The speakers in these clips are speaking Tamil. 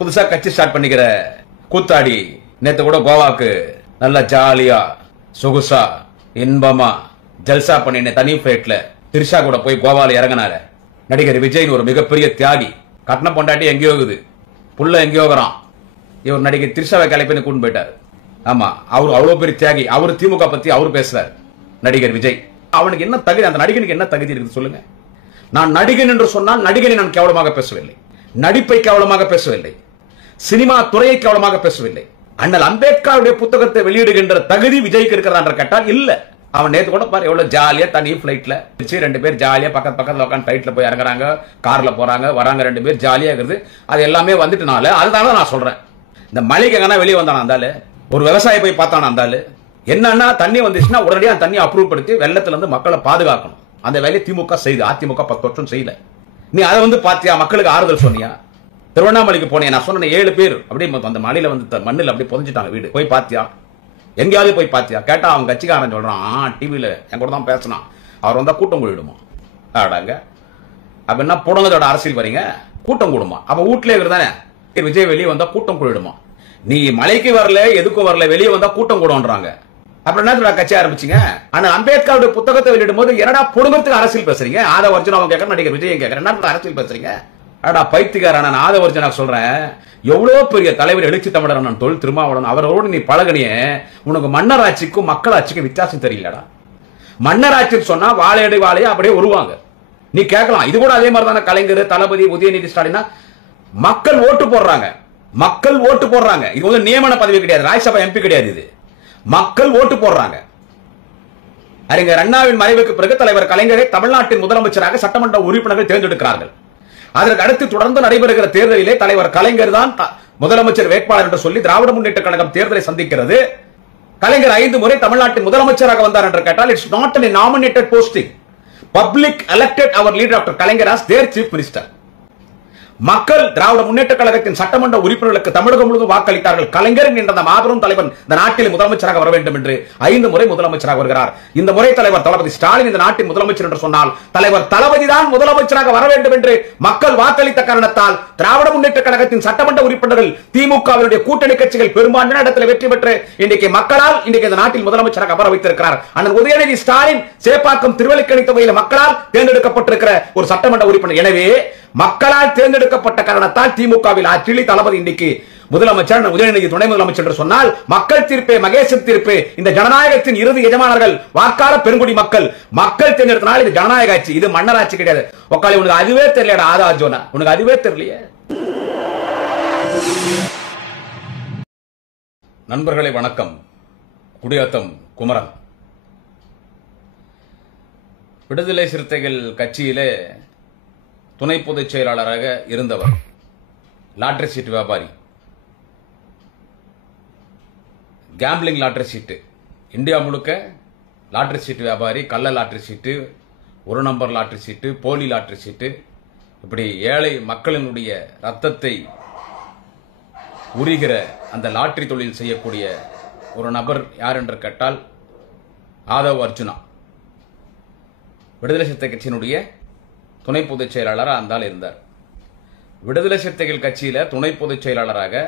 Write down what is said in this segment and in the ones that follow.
புதுசா கட்சி ஸ்டார்ட் பண்ணிக்கிற கூத்தாடி நேத்து கூட கோவாக்கு நல்லா ஜாலியா சொகுசா இன்பமா ஜல்சா பண்ணின தனி பிளைட்ல திரிஷா கூட போய் கோவால இறங்கினாரு. நடிகர் விஜய் ஒரு மிகப்பெரிய தியாகி. கட்டண பொண்டாட்டி எங்கேயோ இருக்குது, புள்ள எங்கேயோ வரான். இவர் நடிகர் திரிஷாவை கிளப்பின்னு கூட்டு போயிட்டாரு. ஆமா, அவர் அவ்வளவு பெரிய தியாகி. அவர் திமுக பத்தி அவர் பேசுறாரு. நடிகர் விஜய் அவனுக்கு என்ன தகுதி, அந்த நடிகனுக்கு என்ன தகுதி இருக்குது சொல்லுங்க. நான் நடிகன் என்று சொன்னால் நடிகனை நான் கேவலமாக பேசவில்லை, நடிப்பை கேவலமாக பேசவில்லை, சினிமா துறையை கேவலமாக பேசவில்லை. அண்ணல் அம்பேத்கருடைய புத்தகத்தை வெளியிடுகின்ற தகுதி விஜய்க்கு இருக்கிறதா என்று கேட்டால் இல்ல. அவன் நேத்து கூட பாரு எவ்வளவு ஜாலியா தனி பிளைட்ல ரெண்டு பேர் ஜாலியா பக்கத்துல உட்காந்து பிளைட்ல போய் இறங்குறாங்க, கார்ல போறாங்க வராங்க, ரெண்டு பேர் ஜாலியா இருக்குது. அது எல்லாமே வந்துட்டனால அதுதான் நான் சொல்றேன். இந்த மழைக்கு எங்கன்னா வெளியே வந்தானா இருந்தாலும், ஒரு விவசாயி போய் பார்த்தானா இருந்தாலும், என்னன்னா தண்ணி வந்துச்சுன்னா உடனடியாக அந்த தண்ணியை அப்ரூவ் படுத்தி வெள்ளத்துல இருந்து மக்களை பாதுகாக்கணும். அந்த வேலையை திமுக செய்து, அதிமுக 10 வருஷம் செய்யல. நீ அதை வந்து பாத்தியா, மக்களுக்கு ஆறுதல் சொன்னியா? திருவண்ணாமலைக்கு போனேன், நான் சொன்ன 7 பேர் அப்படியே அந்த மலையில வந்து மண்ணில் அப்படியே புதைஞ்சிட்டாங்க வீடு. போய் பாத்தியா? எங்கேயாவது போய் பாத்தியா? கேட்டா அவன் கட்சிக்காரன் சொல்றான், டிவியில என் கூட தான் பேசினான், அவர் வந்தா கூட்டம் கூடிடுமா ஆடாங்க. அப்ப என்ன புடங்கதோட அரசியல் வரீங்க? கூட்டம் கூடுமா? அப்ப வீட்லயே இருக்குதானே விஜய் வெளியே வந்தா கூட்டம் கூடிடுமா? நீ மலைக்கு வரல, எதுக்கும் வரல, வெளியே வந்தா கூட்டம் கூடன்றாங்க. அப்புறம் என்ன கட்சி ஆரம்பிச்சீங்க? ஆனா அம்பேத்கருடைய புத்தகத்தை வெளியிடும் போது என்னடா புடுங்கத்துக்கு அரசியல் பேசுறீங்க? ஆதவர்ஜுனாவும் கேட்கறேன், நடிகர் விஜய் கேட்கறேன், என்ன அரசியல் பேசுறீங்க? அடா பைத்தியக்காரன். நான் ஆதவர்ஜுனா சொல்றேன், எவ்வளவு பெரிய தலைவர் எழுச்சி தமிழர் நான் தொல் திருமாவளவன், அவரோடு நீ பழகனியே, உனக்கு மன்னராட்சிக்கும் மக்களாட்சிக்கும் வித்தியாசம் தெரியலடா. மன்னராட்சி சொன்னா வாழையடி வாழையை அப்படியே வருவாங்க. நீ கேட்கலாம், இது கூட அதே மாதிரி தானே கலைஞர், தளபதி, உதயநிதி ஸ்டாலின். மக்கள் ஓட்டு போடுறாங்க, மக்கள் ஓட்டு போடுறாங்க. இது வந்து நியமன பதவி கிடையாது, ராஜ்யசபா எம்பி கிடையாது, இது மக்கள் ஓட்டு போடுறாங்க. அறிஞர் அண்ணாவின் மறைவுக்கு பிறகு தலைவர் கலைஞரை தமிழ்நாட்டின் முதலமைச்சராக சட்டமன்ற உறுப்பினர்கள் தேர்ந்தெடுக்கிறார்கள். அதற்கு அடுத்து தொடர்ந்து நடைபெறுகிற தேர்தலிலே தலைவர் கலைஞர் தான் முதலமைச்சர் வேட்பாளர் என்று சொல்லி திராவிட முன்னேற்ற கழகம் தேர்தலை சந்திக்கிறது. கலைஞர் 5 முறை தமிழ்நாட்டின் முதலமைச்சராக வந்தார் என்று கேட்டால் it's not a nominated posting. Public elected our leader Dr. Kalaignar as their chief minister. மக்கள் திராவிட முன்னேற்ற கழகத்தின் சட்டமன்ற உறுப்பினர்களுக்கு தமிழகம் முழுவதும் வாக்களித்தார்கள். கலைஞர் என்ற மாபெரும் தலைவன் இந்த நாட்டில் முதலமைச்சராக வர வேண்டும் என்று 5 முறை முதலமைச்சராக வருகிறார். இந்த முறை தலைவர் தளபதி ஸ்டாலின் இந்த நாட்டின் முதலமைச்சர் என்று சொன்னால் தலைவர் தளபதி தான் முதலமைச்சராக வர வேண்டும் என்று மக்கள் வாக்களித்த காரணத்தால் திராவிட முன்னேற்ற கழகத்தின் சட்டமன்ற உறுப்பினர்கள், திமுகவினுடைய கூட்டணி கட்சிகள் பெரும்பான்மையான இடத்தில் வெற்றி பெற்று இன்றைக்கு மக்களால் இன்றைக்கு இந்த நாட்டில் முதலமைச்சராக அமர வைத்திருக்கிறார். அண்ணன் உதயநிதி ஸ்டாலின் சேப்பாக்கம் திருவல்லிக்கேணி தொகுதியில் மக்களால் தேர்ந்தெடுக்கப்பட்டிருக்கிற ஒரு சட்டமன்ற உறுப்பினர். எனவே மக்களால் தேர்ந்தெடுக்கப்பட்ட காரணத்தால் திமுகவில் ஆட்சியில் தளபதி இன்றைக்கு முதலமைச்சர், உதயநிதி துணை முதலமைச்சர் என்று சொன்னால் மக்கள் தீர்ப்பே மகேசன் தீர்ப்பு. இந்த ஜனநாயகத்தின் இறுதி எஜமானர்கள் வாக்காளர் பெருங்குடி மக்கள். மக்கள் தேர்ந்தெடுத்தனால் இது ஜனநாயக ஆட்சி, இது மன்னராட்சி கிடையாது. உக்காளி உனக்கு அதுவே தெரியலடா ஆதாஜோனா, உனக்கு அதுவே தெரியலையே. நண்பர்களே வணக்கம். குடியாத்தம் குமரன். விடுதலை சிறுத்தைகள் கட்சியிலே துணை பொதுச் செயலாளராக இருந்தவர், லாட்டரி சீட்டு வியாபாரி, கேம்பிளிங் லாட்டரி சீட்டு, இந்தியா முழுக்க லாட்டரி சீட்டு வியாபாரி, கள்ள லாட்டரி சீட்டு, ஒரு நம்பர் லாட்டரி சீட்டு, போலி லாட்டரி சீட்டு, இப்படி ஏழை மக்களினுடைய ரத்தத்தை உரிகிற அந்த லாட்டரி தொழில் செய்யக்கூடிய ஒரு நபர் யார் என்று கேட்டால் ஆதவ் அர்ஜுனா. விடுதலை சிறுத்தை கட்சியினுடைய துணை பொதுச் செயலாளராக அந்தால் இருந்தார். விடுதலை சிறுத்தைகள் கட்சியில துணை பொதுச் செயலாளராக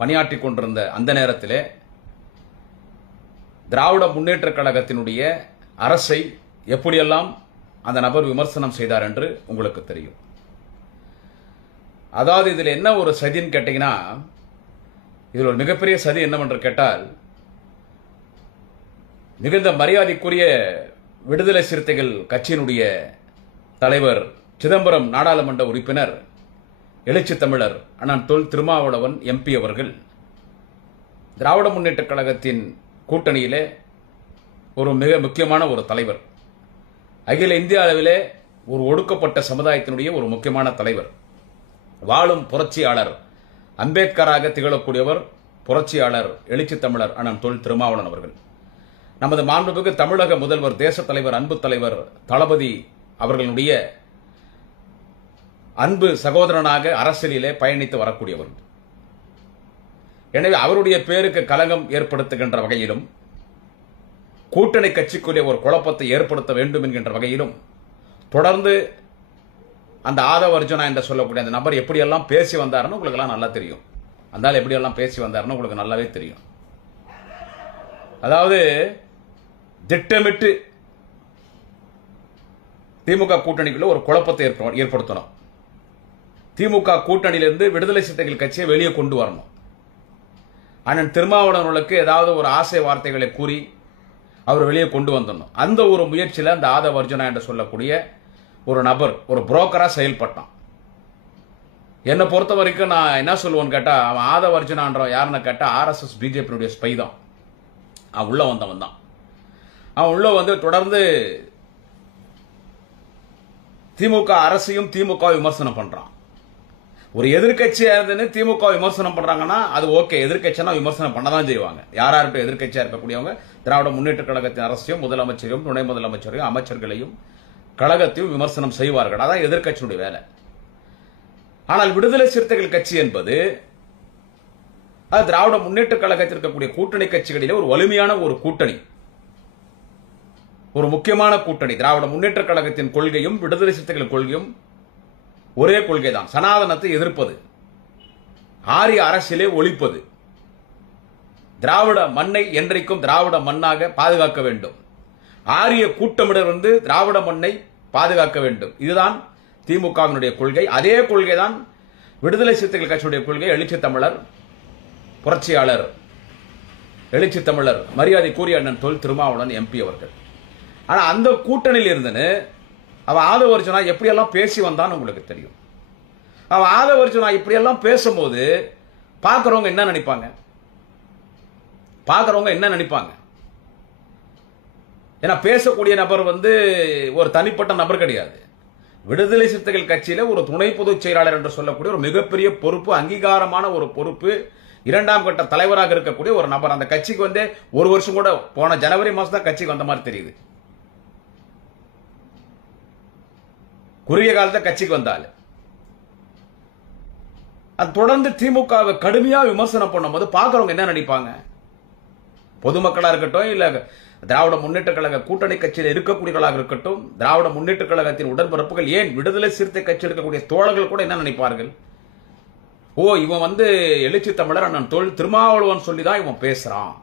பணியாற்றிக் கொண்டிருந்த அந்த நேரத்திலே திராவிட முன்னேற்ற கழகத்தினுடைய அரசை எப்படியெல்லாம் அந்த நபர் விமர்சனம் செய்தார் என்று உங்களுக்கு தெரியும். அதாவது இதுல என்ன ஒரு சதின்னு கேட்டீங்கன்னா, இதில் ஒரு மிகப்பெரிய சதி என்னவென்று கேட்டால், மிகுந்த மரியாதைக்குரிய விடுதலை சிறுத்தைகள் கட்சியினுடைய தலைவர் சிதம்பரம் நாடாளுமன்ற உறுப்பினர், எழுச்சி தமிழர் அண்ணன் தொல் திருமாவளவன் எம்பி அவர்கள் திராவிட முன்னேற்ற கழகத்தின் கூட்டணியிலே ஒரு மிக முக்கியமான ஒரு தலைவர், அகில இந்திய அளவிலே ஒரு ஒடுக்கப்பட்ட சமுதாயத்தினுடைய ஒரு முக்கியமான தலைவர், வாழும் புரட்சியாளர், அம்பேத்கராக திகழக்கூடியவர், புரட்சியாளர் எழுச்சி தமிழர் அண்ணன் தொல் திருமாவளவன் அவர்கள். நமது மாண்புமிகு தமிழக முதல்வர், தேச தலைவர், அன்பு தலைவர் தளபதி அவர்களுடைய அன்பு சகோதரனாக அரசியலிலே பயணித்து வரக்கூடியவர். எனவே அவருடைய பேருக்கு கலங்கம் ஏற்படுத்துகின்ற வகையிலும், கூட்டணி கட்சிக்குரிய ஒரு குழப்பத்தை ஏற்படுத்த வேண்டும் என்கின்ற வகையிலும் தொடர்ந்து அந்த ஆதவ அர்ஜுனா என்று சொல்லக்கூடிய அந்த நபர் எப்படியெல்லாம் பேசி வந்தாருன்னு உங்களுக்கு எல்லாம் நல்லா தெரியும். அந்த ஆள் எப்படியெல்லாம் பேசி வந்தாருன்னு உங்களுக்கு நல்லாவே தெரியும். அதாவது திட்டமிட்டு திமுக கூட்டணிக்குள்ள ஒரு குழப்பத்தை ஏற்படுத்தணும். திமுக கூட்டணியிலிருந்து விடுதலை சிறுத்தைகள் கட்சியை வெளியே கொண்டு வரணும். அண்ணன் திருமாவளவர்களுக்கு ஏதாவது ஒரு ஆசை வார்த்தைகளை கூறி அவர் வெளியே கொண்டு வந்துடணும். அந்த ஒரு முயற்சியில் அந்த ஆதவ அர்ஜுனா என்று சொல்லக்கூடிய ஒரு நபர் ஒரு புரோக்கரா செயல்பட்டான். என்னை பொறுத்த வரைக்கும் நான் என்ன சொல்லுவேன்னு கேட்டா, அவன் ஆதவ அர்ஜுனான்ற யாருன்னு கேட்டா RSS பிஜேபியுடைய ஸ்பை தான். அவன் உள்ள வந்தவன் தான். அவன் உள்ள வந்து தொடர்ந்து திமுக அரசையும் திமுக விமர்சனம் பண்றான். ஒரு எதிர்கட்சியா இருந்து திமுக விமர்சனம் பண்றாங்கன்னா அது ஓகே, எதிர்கட்சியா விமர்சனம் பண்ணதான் செய்வாங்க. யாராருக்கும் எதிர்கட்சியா இருக்கக்கூடியவங்க திராவிட முன்னேற்ற கழகத்தின் அரசையும் முதலமைச்சரையும் துணை முதலமைச்சரையும் அமைச்சர்களையும் கழகத்தையும் விமர்சனம் செய்வார்கள். அதான் எதிர்கட்சியுடைய வேலை. ஆனால் விடுதலை சிறுத்தைகள் கட்சி என்பது அது திராவிட முன்னேற்ற கழகத்தில் இருக்கக்கூடிய கூட்டணி கட்சிகளிலே ஒரு வலிமையான ஒரு கூட்டணி, ஒரு முக்கியமான கூட்டணி. திராவிட முன்னேற்ற கழகத்தின் கொள்கையும் விடுதலை சிறுத்தைகள் கொள்கையும் ஒரே கொள்கை தான். சனாதனத்தை எதிர்ப்பது, ஆரிய அரசியலை ஒழிப்பது, திராவிட மண்ணை என்றைக்கும் திராவிட மண்ணாக பாதுகாக்க வேண்டும், ஆரிய கூட்டமிடர் வந்து திராவிட மண்ணை பாதுகாக்க வேண்டும். இதுதான் திமுகவினுடைய கொள்கை. அதே கொள்கை தான் விடுதலை சிறுத்தைகள் கட்சியுடைய கொள்கை. எழுச்சி தமிழர் புரட்சியாளர் எழுச்சி தமிழர் மரியாதைக்குரிய அண்ணன் தொல் திருமாவளவன் எம்பி அவர்கள். ஆனா அந்த கூட்டணியில் இருந்துன்னு அவன் ஆதவ அர்ஜுனா எப்படியெல்லாம் பேசி வந்தான்னு உங்களுக்கு தெரியும். அவன் ஆதவ அர்ஜுனா இப்படியெல்லாம் பேசும்போது பார்க்கறவங்க என்ன நினைப்பாங்க? பார்க்கறவங்க என்ன நினைப்பாங்க? ஏன்னா பேசக்கூடிய நபர் வந்து ஒரு தனிப்பட்ட நபர் கிடையாது. விடுதலை சிறுத்தைகள் கட்சியில ஒரு துணை பொதுச் செயலாளர் என்று சொல்லக்கூடிய ஒரு மிகப்பெரிய பொறுப்பு, அங்கீகாரமான ஒரு பொறுப்பு, இரண்டாம் கட்ட தலைவராக இருக்கக்கூடிய ஒரு நபர். அந்த கட்சிக்கு வந்து ஒரு வருஷம் கூட போன ஜனவரி மாசம் தான் கட்சிக்கு வந்த மாதிரி தெரியுது. குறுகிய காலத்தை கட்சிக்கு வந்தால் அது தொடர்ந்து திமுகவை கடுமையா விமர்சனம் பண்ணும்போது பார்க்கறவங்க என்ன நினைப்பாங்க? பொதுமக்களா இருக்கட்டும், இல்ல திராவிட முன்னேற்ற கழக கூட்டணி கட்சியில் இருக்கக்கூடியவர்களாக இருக்கட்டும், திராவிட முன்னேற்ற கழகத்தின் உடன்பிறப்புகள், ஏன் விடுதலை சிறுத்தை கட்சி இருக்கக்கூடிய தோழர்கள் கூட என்ன நினைப்பார்கள்? ஓ, இவன் வந்து எழுச்சி தமிழர் அண்ணன் தொல் திருமாவளவன் சொல்லிதான் இவன் பேசுறான்.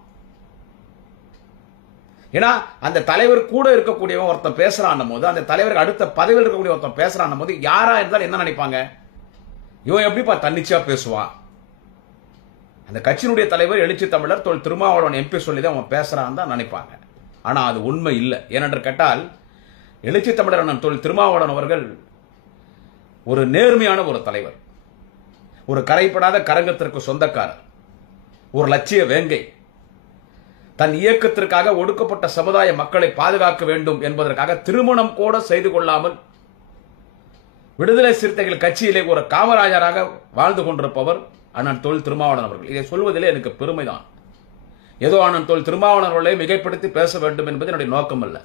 ஏன்னா அந்த தலைவர் கூட இருக்கக்கூடியவன் ஒருத்தன் பேசுறான் போது, அந்த தலைவருக்கு அடுத்த பதவியில் இருக்கக்கூடிய ஒருத்தன் பேசுறான் போது யாரா இருந்தாலும் என்ன நினைப்பாங்க? இவன் எப்படிப்பா தன்னிச்சையா பேசுவான்? அந்த கட்சியினுடைய தலைவர் எழுச்சி தமிழர் தொல் திருமாவளவன் எம்பி சொல்லிதான் அவன் பேசுறான் தான் நினைப்பாங்க. ஆனா அது உண்மை இல்லை. ஏனென்று கேட்டால் எழுச்சி தமிழர் அண்ணன் தொல் திருமாவளவன் அவர்கள் ஒரு நேர்மையான ஒரு தலைவர், ஒரு கரைப்படாத கரங்கத்திற்கு சொந்தக்காரர், ஒரு லட்சிய வேங்கை. தன் இயக்கத்திற்காக ஒடுக்கப்பட்ட சமுதாய மக்களை பாதுகாக்க வேண்டும் என்பதற்காக திருமணம் கூட செய்து கொள்ளாமல் விடுதலை சிறுத்தைகள் கட்சியிலே ஒரு காமராஜராக வாழ்ந்து கொண்டிருப்பவர் அண்ணன் தொல் திருமாவளவன் அவர்கள். இதை சொல்வதிலே எனக்கு பெருமைதான். ஏதோ அண்ணன் தொல் திருமாவளவன் அவர்களை மிகைப்படுத்தி பேச வேண்டும் என்பது என்னுடைய நோக்கம் அல்ல.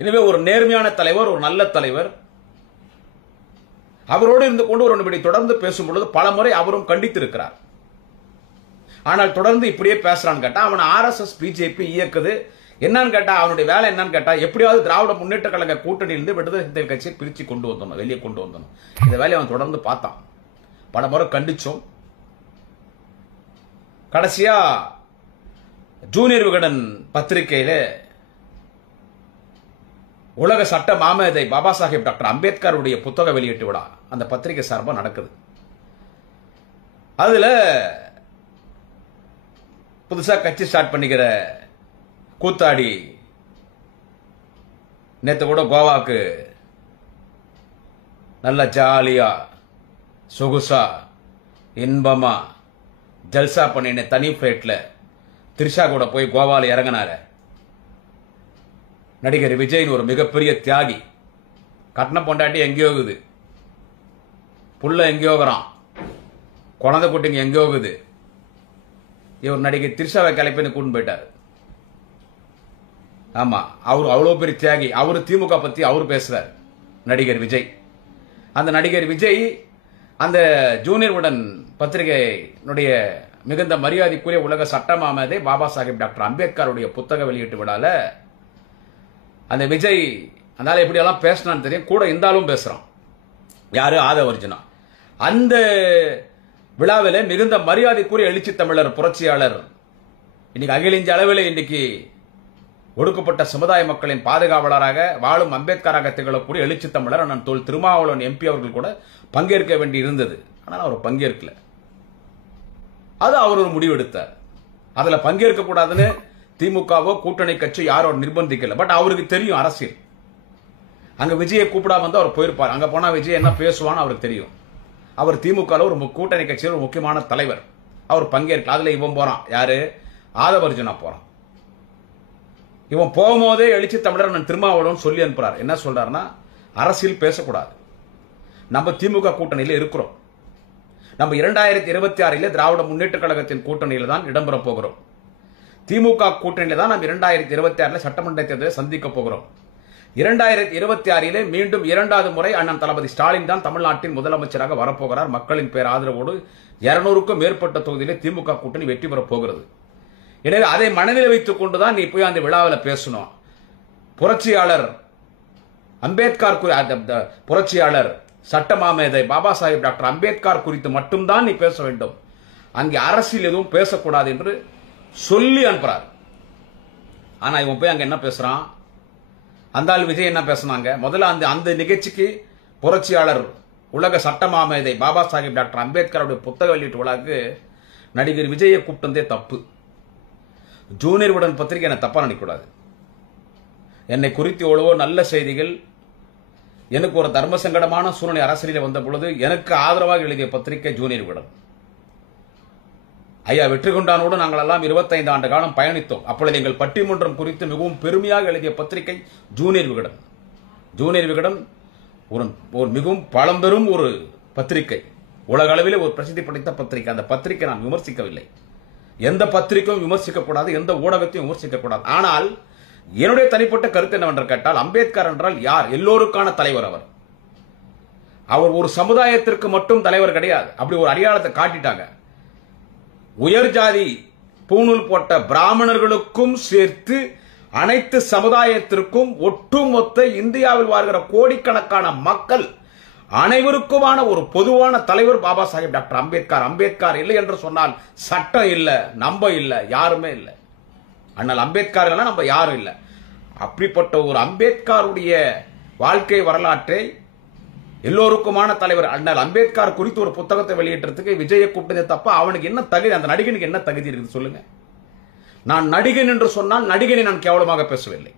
எனவே ஒரு நேர்மையான தலைவர், ஒரு நல்ல தலைவர், அவரோடு இருந்து கொண்டு ஒரு நிமிடம் தொடர்ந்து பேசும் பொழுது பல முறை அவரும் கண்டித்திருக்கிறார். ஆனால் தொடர்ந்து இப்படியே பேசுறான்னு கேட்டா அவன் RSS பிஜேபி இயக்குது. என்னன்னு கேட்டா அவனுடைய வேலை என்னன்னு கேட்டா எப்படியாவது திராவிட முன்னேற்ற கழக கூட்டணியிலிருந்து விடுதலை சிறுத்தைகள் கட்சியை பிரிச்சு கொண்டு வந்தோம், வெளியே கொண்டு வந்தோம். இந்த வேலையை அவன் தொடர்ந்து பார்த்தான். பல முறை கண்டிச்சோம். கடைசியா ஜூனியர் விகடன் பத்திரிகையில உலக சட்ட மாமேதை பாபா சாஹேப் டாக்டர் அம்பேத்கருடைய புத்தக வெளியீட்டு விழா அந்த பத்திரிகை சார்பா நடக்குது. அதுல புதுசா கட்சி ஸ்டார்ட் பண்ணிக்கிற கூத்தாடி நேத்து கூட கோவாக்கு நல்ல ஜாலியா சொகுசா இன்பமா ஜல்சா பண்ணின தனி பிளைட்ல திரிஷா கூட போய் கோவால இறங்கினார நடிகர் விஜய். ஒரு மிகப்பெரிய தியாகி. கட்டண பொண்டாட்டி எங்கேயோ இருக்குது, புள்ள எங்கேயோ இருக்கிறான், குழந்தை குட்டிங்க எங்கேயோ இருக்குது. இவர் நடிகை திரிஷாவை கிளப்பின்னு கூட்டு போயிட்டார். ஆமா, அவரு அவ்வளவு பெரிய தியாகி. அவரு திமுக பத்தி அவரு பேசுறார், நடிகர் விஜய். அந்த நடிகர் விஜய் அந்த ஜூனியர் உடன் பத்திரிகையினுடைய மிகுந்த மரியாதைக்குரிய உலக சட்ட மாமேதை பாபா சாஹேப் டாக்டர் அம்பேத்கருடைய புத்தக வெளியீட்டு விழால அந்த விஜய் அதனால எப்படியெல்லாம் பேசினான்னு தெரியும், கூட இருந்தாலும் பேசுறான். யாரு? ஆதவர்ஜுனா. அந்த விழாவில மிகுந்த மரியாதைக்குரிய எழுச்சி தமிழர் புரட்சியாளர், இன்னைக்கு அகில இந்திய அளவில் இன்னைக்கு ஒடுக்கப்பட்ட சமுதாய மக்களின் பாதுகாவலராக வாழும் அம்பேத்கராக திகழக்கூடிய எழுச்சி தமிழர் அண்ணன் தோல் திருமாவளவன் எம்பி அவர்கள் கூட பங்கேற்க வேண்டி இருந்தது. ஆனால் அவர் பங்கேற்கல. அது அவர் ஒரு முடிவு எடுத்தார். அதுல பங்கேற்க கூடாதுன்னு திமுகவோ கூட்டணி கட்சி யாரோ நிர்பந்திக்கல. பட் அவருக்கு தெரியும் அரசியல். அங்க விஜயை கூப்பிடாம வந்து அவர் போயிருப்பார். அங்க போனா விஜய் என்ன பேசுவான்னு அவருக்கு தெரியும். அவர் திமுக ஒரு கூட்டணி கட்சியில் ஒரு முக்கியமான தலைவர். அவர் பங்கேற்கல. அதுல இவன் போறான். யாரு? ஆதவர்ஜுனா போறான். இவன் போகும்போதே எழுச்சி தமிழர் திருமாவளவன் சொல்லி அனுப்புறார். என்ன சொல்றாருன்னா, அரசியல் பேசக்கூடாது, நம்ம திமுக கூட்டணியில இருக்கிறோம், நம்ம 2026 திராவிட முன்னேற்ற கழகத்தின் கூட்டணியில தான் இடம்பெற போகிறோம், திமுக கூட்டணியில தான் நம்ம 2026 சட்டமன்ற தேர்தலை சந்திக்க போகிறோம், 2026 மீண்டும் இரண்டாவது முறை அண்ணன் தளபதி ஸ்டாலின் தான் தமிழ்நாட்டின் முதலமைச்சராக வரப்போகிறார், மக்களின் பேர் ஆதரவோடு 200க்கும் மேற்பட்ட தொகுதியிலே திமுக கூட்டணி வெற்றி பெறப் போகிறது. எனவே அதை மனதில் வைத்துக் கொண்டுதான் நீ போய் அந்த விழாவில் பேசணும். புரட்சியாளர் அம்பேத்கர், புரட்சியாளர் சட்டமாமேதை பாபா சாஹிப் டாக்டர் அம்பேத்கர் குறித்து மட்டும்தான் நீ பேச வேண்டும், அங்கே அரசியல் எதுவும் பேசக்கூடாது என்று சொல்லி அனுப்புறார். ஆனா இவன் போய் அங்க என்ன பேசுறான்? அந்த ஆள் விஜய் என்ன பேசினாங்க? முதல்ல அந்த நிகழ்ச்சிக்கு புரட்சியாளர் உலக சட்டமாமேதை பாபா சாஹிப் டாக்டர் அம்பேத்கருடைய புத்தக வெளியீட்டு விழாக்கு நடிகர் விஜயை கூப்பிட்டதே தப்பு. ஜூனியர் விகடன் பத்திரிகை என்ன தப்பா நினைக்கூடாது. என்னை குறித்து எவ்வளவோ நல்ல செய்திகள், எனக்கு ஒரு தர்ம சங்கடமான சூழ்நிலை அரசியலில் வந்த பொழுது எனக்கு ஆதரவாக எழுதிய பத்திரிகை ஜூனியர் விகடன். ஐயா வெற்றி கொண்டானோடு நாங்கள் எல்லாம் 25 ஆண்டு காலம் பயணித்தோம். அப்பொழுது எங்கள் பட்டிமன்றம் குறித்து மிகவும் பெருமையாக எழுதிய பத்திரிகை ஜூனியர் விகடன். ஜூனியர் விகடன் ஒரு மிகவும் பழம்பெரும் ஒரு பத்திரிகை, உலக அளவில் ஒரு பிரசித்தி படைத்த பத்திரிகை. அந்த பத்திரிகை நான் விமர்சிக்கவில்லை. எந்த பத்திரிகையும் விமர்சிக்கக்கூடாது, எந்த ஊடகத்தையும் விமர்சிக்கக்கூடாது. ஆனால் என்னுடைய தனிப்பட்ட கருத்து என்னவென்று கேட்டால், அம்பேத்கர் என்றால் யார்? எல்லோருக்கான தலைவர். அவர் ஒரு சமுதாயத்திற்கு மட்டும் தலைவர் கிடையாது. அப்படி ஒரு அடையாளத்தை காட்டிட்டாங்க. உயர் ஜாதி பூணூல் போட்ட பிராமணர்களுக்கும் சேர்த்து அனைத்து சமுதாயத்திற்கும் ஒட்டுமொத்த இந்தியாவில் வாழ்கிற கோடிக்கணக்கான மக்கள் அனைவருக்குமான ஒரு பொதுவான தலைவர் பாபா சாஹிப் டாக்டர் அம்பேத்கர். அம்பேத்கர் இல்லை என்று சொன்னால் சட்டம் இல்ல, நம்ம இல்ல, யாருமே இல்ல. அண்ணல் அம்பேத்கர் இல்லைன்னா நம்ம யாரும் இல்ல. அப்படிப்பட்ட ஒரு அம்பேத்கருடைய வாழ்க்கை வரலாற்றை எல்லோருக்குமான தலைவர் அண்ணல் அம்பேத்கர் குறித்து ஒரு புத்தகத்தை வெளியிட்டதுக்கு விஜயை கூப்பிட்டதே தப்ப. அவனுக்கு என்ன தகுதி? அந்த நடிகனுக்கு என்ன தகுதி இருக்குது சொல்லுங்க. நான் நடிகன் என்று சொன்னால் நடிகனை நான் கேவலமாக பேசவில்லை,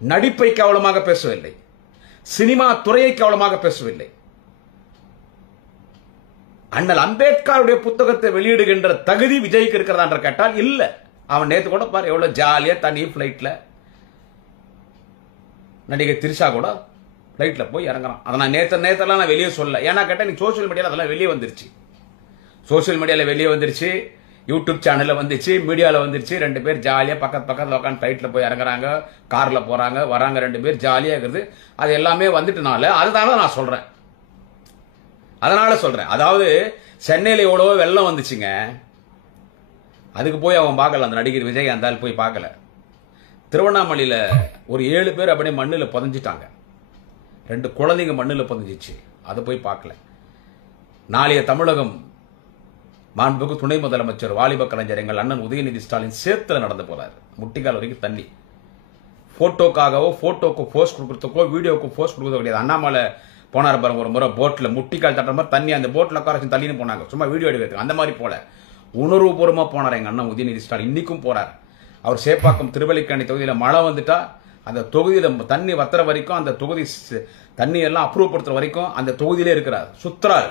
நடிப்பை கேவலமாக பேசவில்லை, சினிமா துறையை கேவலமாக பேசவில்லை. அண்ணல் அம்பேத்கருடைய புத்தகத்தை வெளியிடுகின்ற தகுதி விஜய்க்கு இருக்கிறதா என்று கேட்டால் இல்ல. அவன் நேத்து கூட பாரு எவ்வளவு ஜாலியா தனி பிளைட்ல நடிகை திரிஷா கூட பிளைட்ல போய் இறங்குறான். அதை நான் நேத்தெல்லாம் நான் வெளியே சொல்ல. ஏன்னா கேட்டா நீ சோசியல் மீடியால அதெல்லாம் வெளியே வந்துருச்சு. சோசியல் மீடியால வெளியே வந்துருச்சு, யூடியூப் சேனல்ல வந்துச்சு, மீடியால வந்துருச்சு. 2 பேர் ஜாலியா பக்கத்துல உட்காந்து பிளைட்ல போய் இறங்குறாங்க, கார்ல போறாங்க வராங்க, 2 பேர் ஜாலியா இருக்குது. அது எல்லாமே வந்துட்டனால அதுதான் நான் சொல்றேன். அதனால சொல்றேன். அதாவது சென்னையில எவ்வளவோ வெள்ளம் வந்துச்சுங்க, அதுக்கு போய் அவன் பார்க்கல. அந்த நடிகர் விஜய் அந்த போய் பார்க்கல. திருவண்ணாமலையில ஒரு 7 பேர் அப்படியே மண்ணில் புதைஞ்சிட்டாங்க. 2 குழந்தைங்க மண்ணில் புதைஞ்சிச்சு, அதை போய் பார்க்கல. நாளைய தமிழகம் மாண்புக்கு துணை முதலமைச்சர் வாலிப கலைஞர் எங்கள் அண்ணன் உதயநிதி ஸ்டாலின் சேத்துல நடந்து போறாரு. முட்டிக்கால் வரைக்கும் தண்ணி. போட்டோக்காகவோ போட்டோக்கு போஸ்ட் கொடுக்கறதுக்கோ வீடியோக்கு போஸ்ட் கொடுக்கறதோ கிடையாது. அண்ணாமலை போனார் பாருங்க ஒரு முறை போட்ல, முட்டிக்கால் தட்டுற மாதிரி தண்ணி அந்த போட்ல உட்கார வச்சு தள்ளின்னு போனாங்க, சும்மா வீடியோ எடுக்கிறதுக்கு. அந்த மாதிரி போல உணர்வுபூர்வமா போனார் எங்க அண்ணன் உதயநிதி ஸ்டாலின். இன்னைக்கும் போறார். அவர் சேப்பாக்கம் திருவல்லிக்கேணி தொகுதியில மழை வந்துட்டா அந்த தொகுதியில தண்ணி வத்துற வரைக்கும், அந்த தொகுதி தண்ணி எல்லாம் அப்ரூவ் படுத்துற வரைக்கும் அந்த தொகுதியிலே இருக்கிறார், சுத்துறாரு.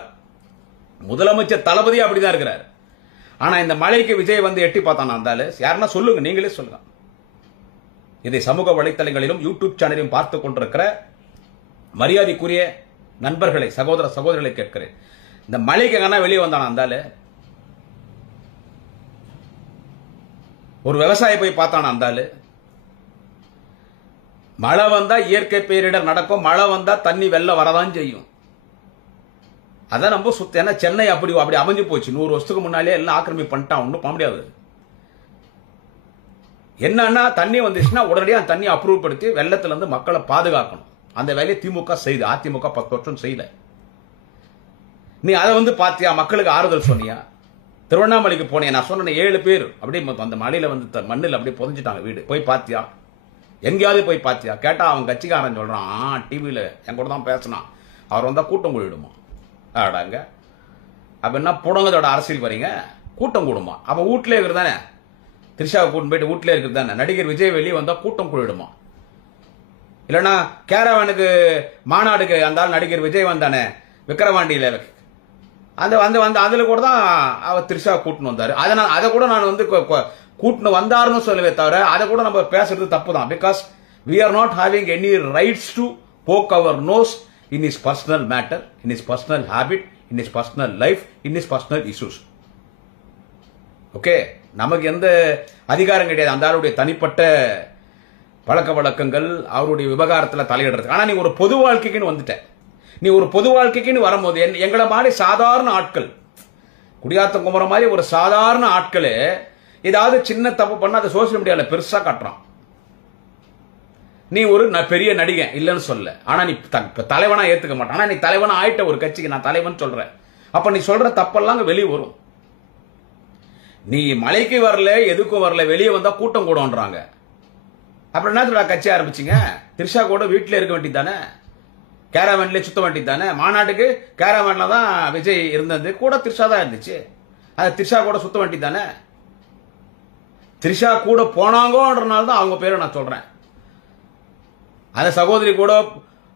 முதலமைச்சர் தளபதி அப்படிதான் இருக்கிறார். ஆனா இந்த மழைக்கு விஜய் வந்து எட்டி பார்த்தானா இருந்தாலும் யாருன்னா சொல்லுங்க, நீங்களே சொல்லுங்க. இதை சமூக வலைத்தளங்களிலும் யூடியூப் சேனலையும் பார்த்து கொண்டிருக்கிற மரியாதைக்குரிய நண்பர்களை, சகோதர சகோதரிகளை கேட்கிறேன். இந்த மழைக்கு எங்கன்னா வெளியே வந்தானா இருந்தாலும், ஒரு விவசாயி போய் பார்த்தானா இருந்தாலும், மழை வந்தா இயற்கை பேரிடர் நடக்கும், மழை வந்தா தண்ணி வெள்ளம் வரதான் செய்யும். அதான் நம்ம சுத்த. ஏன்னா சென்னை அப்படி அமைஞ்சு போச்சு. 100 வருஷத்துக்கு முன்னாலே எல்லாம் ஆக்கிரமிப்பு பண்ணிட்டான், ஒன்றும் பண்ண முடியாது. என்னன்னா தண்ணி வந்துச்சுன்னா உடனடியாக தண்ணி அப்ரூவ் படுத்தி வெள்ளத்துல இருந்து மக்களை பாதுகாக்கணும். அந்த வேலையை திமுக செய்து, அதிமுக 10 வருஷம் செய்யல. நீ அதை வந்து பாத்தியா? மக்களுக்கு ஆறுதல் சொன்னியா? திருவண்ணாமலைக்கு போனேன், நான் சொன்ன 7 பேர் அப்படியே அந்த மலையில வந்து மண்ணில் அப்படியே புதைஞ்சிட்டாங்க வீடு. போய் பாத்தியா? எங்கேயாவது போய் பாத்தியா? கேட்டா அவன் கட்சிக்காரன் சொல்றான், டிவியில என் கூட தான் பேசினான், அவர் வந்தா கூட்டம் கூடிடுமா. ஆடாங்க அப்ப என்ன புடங்கதோட அரசியல் வரீங்க? கூட்டம் கூடுமா? அப்ப வீட்டிலே இருக்கிறது தானே, திரிஷாவை கூட்டு போயிட்டு வீட்டிலே இருக்கிறது தானே. நடிகர் விஜய் வெளியே வந்தா கூட்டம் கூடிடுமா? இல்லைன்னா கேரவானுக்கு மாநாடுக்கு அந்த நடிகர் விஜய் வந்தானே விக்கிரவாண்டியில, அந்த வந்து வந்து அதுல கூட தான் அவர் திரிஷா கூட்டின்னு வந்தாரு. அதை கூட நான் வந்து கூட்டின்னு வந்தாருன்னு சொல்லுவே தவிர அதை கூட நம்ம பேசுறது தப்பு தான். Because we are not having any rights to poke our nose in his personal matter, in his personal habit, in his personal life, in his personal issues. Okay, நமக்கு எந்த அதிகாரம் கிடையாது அந்த ஆளுடைய தனிப்பட்ட பழக்க வழக்கங்கள், அவருடைய விவகாரத்தில் தலையிடுறது. ஆனா நீ ஒரு பொது வாழ்க்கைக்குன்னு வந்துட்ட. நீ ஒரு பொது வாழ்க்கைக்குன்னு வரும்போது எங்களை மாதிரி சாதாரண ஆட்கள், குடியாத்தம் குமர மாதிரி ஒரு சாதாரண ஆட்களே ஏதாவது சின்ன தப்பு பண்ண அதை சோசியல் மீடியாவில் பெருசா காட்டுறான். நீ ஒரு பெரிய நடிகை இல்லைன்னு சொல்ல, ஆனா நீ தலைவனா ஏத்துக்க மாட்டான். ஆனா நீ தலைவனா ஆயிட்ட ஒரு கட்சிக்கு நான் தலைவன் சொல்றேன். அப்ப நீ சொல்ற தப்பெல்லாம் வெளியே வரும். நீ மலைக்கு வரல, எதுக்கும் வரல, வெளியே வந்தா கூட்டம் கூடன்றாங்க. அப்புறம் என்ன கட்சி ஆரம்பிச்சிங்க? திரிஷா கூட வீட்டிலே இருக்க வேண்டியது தானே, கேரவேன்ல சுத்த வேண்டியது தானே. மாநாட்டுக்கு கேரவேன்ல தான் விஜய் இருந்தது, கூட திரிஷா தான் இருந்துச்சு. அது திரிஷா கூட சுத்த வேண்டியது தானே. திரிஷா கூட போனாங்கன்றனால தான் அவங்க பேரை நான் சொல்றேன். அந்த சகோதரி கூட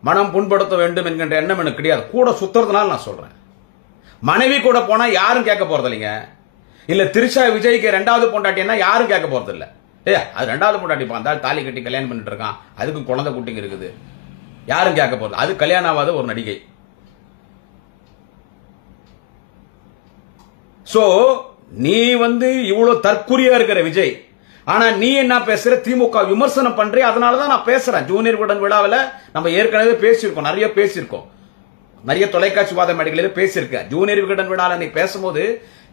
மனம் புண்படுத்த வேண்டும் என்கின்ற எண்ணம் எனக்கு கிடையாது. கூட சுத்துறதுனால நான் சொல்றேன். மனைவி கூட போனா யாரும் கேட்க போறது இல்லைங்க. இல்ல திரிஷா விஜய்க்கு 2வது பொண்டாட்டினா யாரும் கேட்க போறது இல்ல. அது 2வது பொண்டாட்டி பார்த்தால் தாலி கட்டி கல்யாணம் பண்ணிட்டு இருக்கான், அதுக்கு குழந்தை குட்டிங்க இருக்குது, யாரும் கேட்க போறது. அது கல்யாணம் ஆகாத ஒரு நடிகை. சோ நீ வந்து இவ்வளவு தற்குறியா இருக்கிற விஜய், ஆனா நீ என்ன பேசுற? திமுக விமர்சனம் பண்றே. அதனாலதான் நான் பேசுறேன். ஜூனியர் விகடன் விழாவில் நம்ம ஏற்கனவே பேசியிருக்கோம், நிறைய பேசியிருக்கோம், நிறைய தொலைக்காட்சி வாத மேடைகளில் பேசியிருக்கேன். ஜூனியர் விகடன் விழாவில் நீ பேசும்போது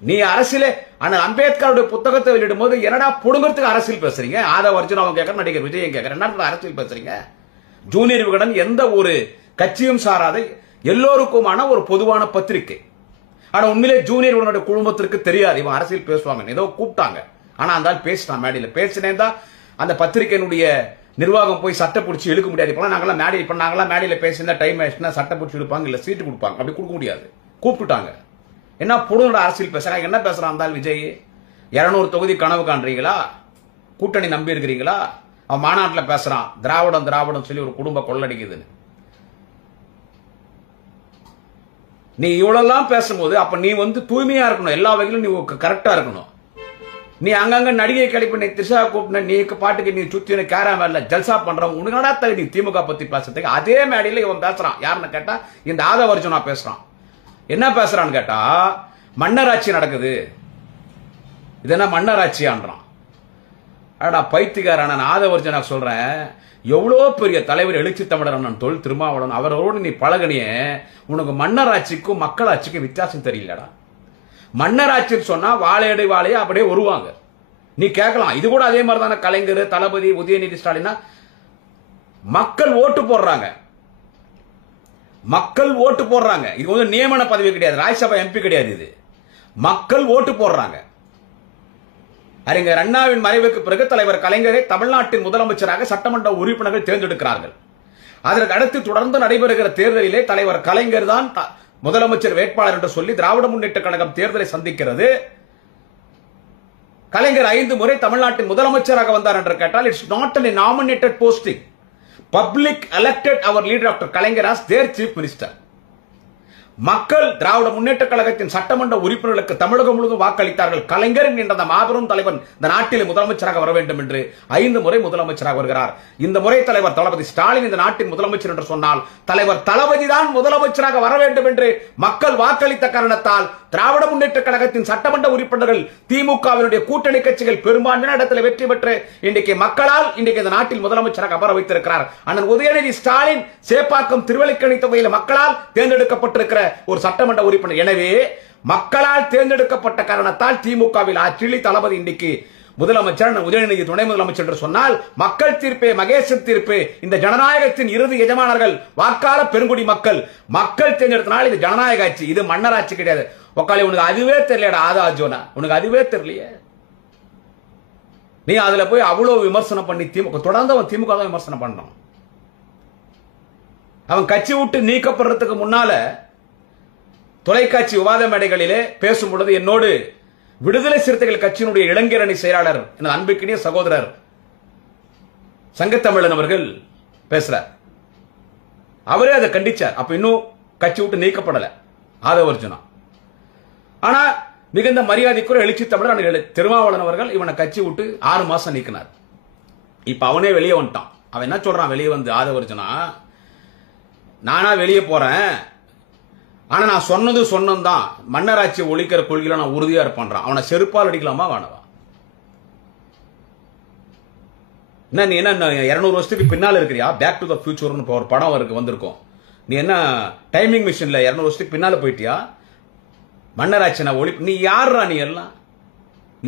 நீ அரசியலே அம்பேத்கருடைய புத்தகத்தை வெளியிடும் போது என்னடா புடுங்கிறதுக்கு அரசியல் பேசுறீங்க? ஆதவ அர்ஜுனாவும் கேட்கற, நடிகர் விஜயம் கேட்கற, என்ன அரசியல் பேசுறீங்க? ஜூனியர் விகடன் எந்த ஒரு கட்சியும் சாராத எல்லோருக்குமான ஒரு பொதுவான பத்திரிகை. ஆனா உண்மையிலே ஜூனியர் விகடனுடைய குடும்பத்திற்கு தெரியாது இவன் அரசியல் பேசுவாங்க. ஏதோ கூப்பிட்டாங்க, ஆனா அந்த பேசினான், மேடையில் பேசினேன் தான் அந்த பத்திரிகையினுடைய நிர்வாகம் போய் சட்டை பிடிச்சி இழுக்க முடியாது. இப்பெல்லாம் நாங்களாம் மேடையில் பேசினா டைம் ஆயிடுச்சுன்னா சட்டை பிடிச்சி இழுப்பாங்க, இல்ல சீட்டு கொடுப்பாங்க, அப்படி கொடுக்க முடியாது. கூப்பிட்டுட்டாங்க. என்ன புடுங்கட அரசியல் பேசுறாங்க? என்ன பேசுறான் அந்த விஜய்? 200 தொகுதி கனவு காண்றீங்களா? கூட்டணி நம்பி இருக்கிறீங்களா? அவன் மாநாட்டில் பேசுறான் திராவிடம் சொல்லி ஒரு குடும்ப கொள்ளடிக்குதுன்னு. நீ இவ்வளவு பேசும்போது அப்ப நீ வந்து தூய்மையா இருக்கணும், எல்லா வகையிலும் நீ கரெக்டா இருக்கணும். நீ அங்கங்க நடிகை கிளப்பி நீ திரிஷா கூப்பிட்டு நீ பாட்டுக்கு நீ சுத்தி கேரவேன்ல ஜல்சா பண்றவங்க உனக்கு என்னடா தகுதி திமுக பத்தி பேசுறதுக்கு? அதே மேடையில இவன் பேசுறான். யாருன்னு கேட்டா இந்த ஆதவ அர்ஜுனா பேசுறான். என்ன பேசுறான்னு கேட்டா மன்னராட்சி நடக்குது, இது என்ன மன்னராட்சியான்றான். அடா பைத்தியக்காரன். ஆதவ அர்ஜுனா சொல்றேன், எவ்வளோ பெரிய தலைவர் எழுச்சி தமிழர் தொல் திருமாவளவன் அவரோடு நீ பழகனியே, உனக்கு மன்னராட்சிக்கும் மக்களாட்சிக்கும் வித்தியாசம் தெரியலடா. மன்னராட்சின்னு சொன்னா வாழையடை வாழையா அப்படியே வருவாங்க. நீ கேட்கலாம், இது கூட அதே மாதிரி தானே கலைஞர், தளபதி, உதயநிதி ஸ்டாலினா மக்கள் ஓட்டு போடுறாங்க. மக்கள் ஓட்டு போடுறாங்க. இது வந்து நியமன பதவி கிடையாது, ராஜ்யசபா எம்பி கிடையாது, இது மக்கள் ஓட்டு போடுறாங்க. அறிஞர் அண்ணாவின் மறைவுக்கு பிறகு தலைவர் கலைஞரை தமிழ்நாட்டின் முதலமைச்சராக சட்டமன்ற உறுப்பினர்கள் தேர்ந்தெடுக்கிறார்கள். அதற்கு அடுத்து தொடர்ந்து நடைபெறுகிற தேர்தலிலே தலைவர் கலைஞர் தான் முதலமைச்சர் வேட்பாளர் என்று சொல்லி திராவிட முன்னேற்ற கழகம் தேர்தலை சந்திக்கிறது. கலைஞர் 5 முறை தமிழ்நாட்டின் முதலமைச்சராக வந்தார் என்று கேட்டால் it's not a nominated posting. Public elected our leader Dr. Kalaignar as their chief minister. மக்கள் திராவிட முன்னேற்ற கழகத்தின் சட்டமன்ற உறுப்பினர்களுக்கு தமிழகம் முழுவதும் வாக்களித்தார்கள். கலைஞர் என்ற மாபெரும் தலைவன் இந்த நாட்டில் முதலமைச்சராக வர வேண்டும் என்று 5 முறை முதலமைச்சராக வருகிறார். இந்த முறை தலைவர் தளபதி ஸ்டாலின் இந்த நாட்டின் முதலமைச்சர் என்று சொன்னால் தலைவர் தளபதி தான் முதலமைச்சராக வர வேண்டும் என்று மக்கள் வாக்களித்த காரணத்தால் திராவிட முன்னேற்ற கழகத்தின் சட்டமன்ற உறுப்பினர்கள் திமுகவினுடைய கூட்டணி கட்சிகள் பெரும்பான்மையான இடத்தில் வெற்றி பெற்று இன்றைக்கு மக்களால் இந்த நாட்டில் முதலமைச்சராக அமர வைத்திருக்கிறார். அண்ணன் உதயநிதி ஸ்டாலின் சேப்பாக்கம் திருவல்லிக்கேணி தொகுதியில் மக்களால் தேர்ந்தெடுக்கப்பட்டிருக்கிற ஒரு சட்டமன்ற உறுப்பினர். எனவே மக்களால் தேர்ந்தெடுக்கப்பட்ட காரணத்தால் திமுகவில் ஆட்சியில் தளபதி இன்றைக்கு முதலமைச்சர் உதயநிதி துணை முதலமைச்சர் என்று சொன்னால் மக்கள் தீர்ப்பே மகேசன் தீர்ப்பு. இந்த ஜனநாயகத்தின் இறுதி எஜமானர்கள் வாக்காள பெருங்குடி மக்கள். மக்கள் தேர்ந்தெடுத்தனால் இது ஜனநாயக ஆட்சி, இது மன்னர் ஆட்சி கிடையாது. உக்காளி உனக்கு அதுவே தெரியலடா ஆதாஜோனா, உனக்கு அதுவே தெரியலையே. நீ அதுல போய் அவ்வளவு விமர்சனம் பண்ணி திமுக தொடர்ந்து அவன் திமுக தான் விமர்சனம் பண்ணான். அவன் கட்சி விட்டு நீக்கப்படுறதுக்கு முன்னால தொலைக்காட்சி விவாத மேடைகளிலே பேசும் பொழுது என்னோடு விடுதலை சிறுத்தைகள் கட்சியினுடைய இளைஞரணி செயலாளர் எனது அன்புக்கினிய சகோதரர் சங்கத்தமிழன் அவர்கள் பேசுறார். அவரே அதை கண்டிச்சார். அப்ப இன்னும் கட்சி விட்டு நீக்கப்படல ஆதவர்ஜுனா. ஆனா மிகுந்த மரியாதைக்குரிய எழுச்சி தமிழர் திருமாவளவன் அவர்கள் இவனை கட்சி விட்டு 6 மாசம் நீக்கினார். இப்ப அவனே வெளியே வந்துட்டான். அவன் என்ன சொல்றான் வெளியே வந்து ஆதவர்ஜுனா, நானா வெளியே போறேன், ஆனா நான் சொன்னது சொன்னதான் மன்னராட்சி ஒழிக்கிற கொள்கையில நான் உறுதியா இருப்பான். அவனை செருப்பால் அடிக்கலாமா வேணவா? என்ன நீ என்ன 200 வருஷத்துக்கு பின்னால இருக்கிறியா? பேக் டு த ஃபியூச்சர்னு ஒரு படம் வந்திருக்கும். நீ என்ன டைமிங் மிஷின்ல 200 வருஷத்துக்கு பின்னால போயிட்டியா? மன்னராட்சி நான் ஒழிப்பு. நீ யாருடா? நீ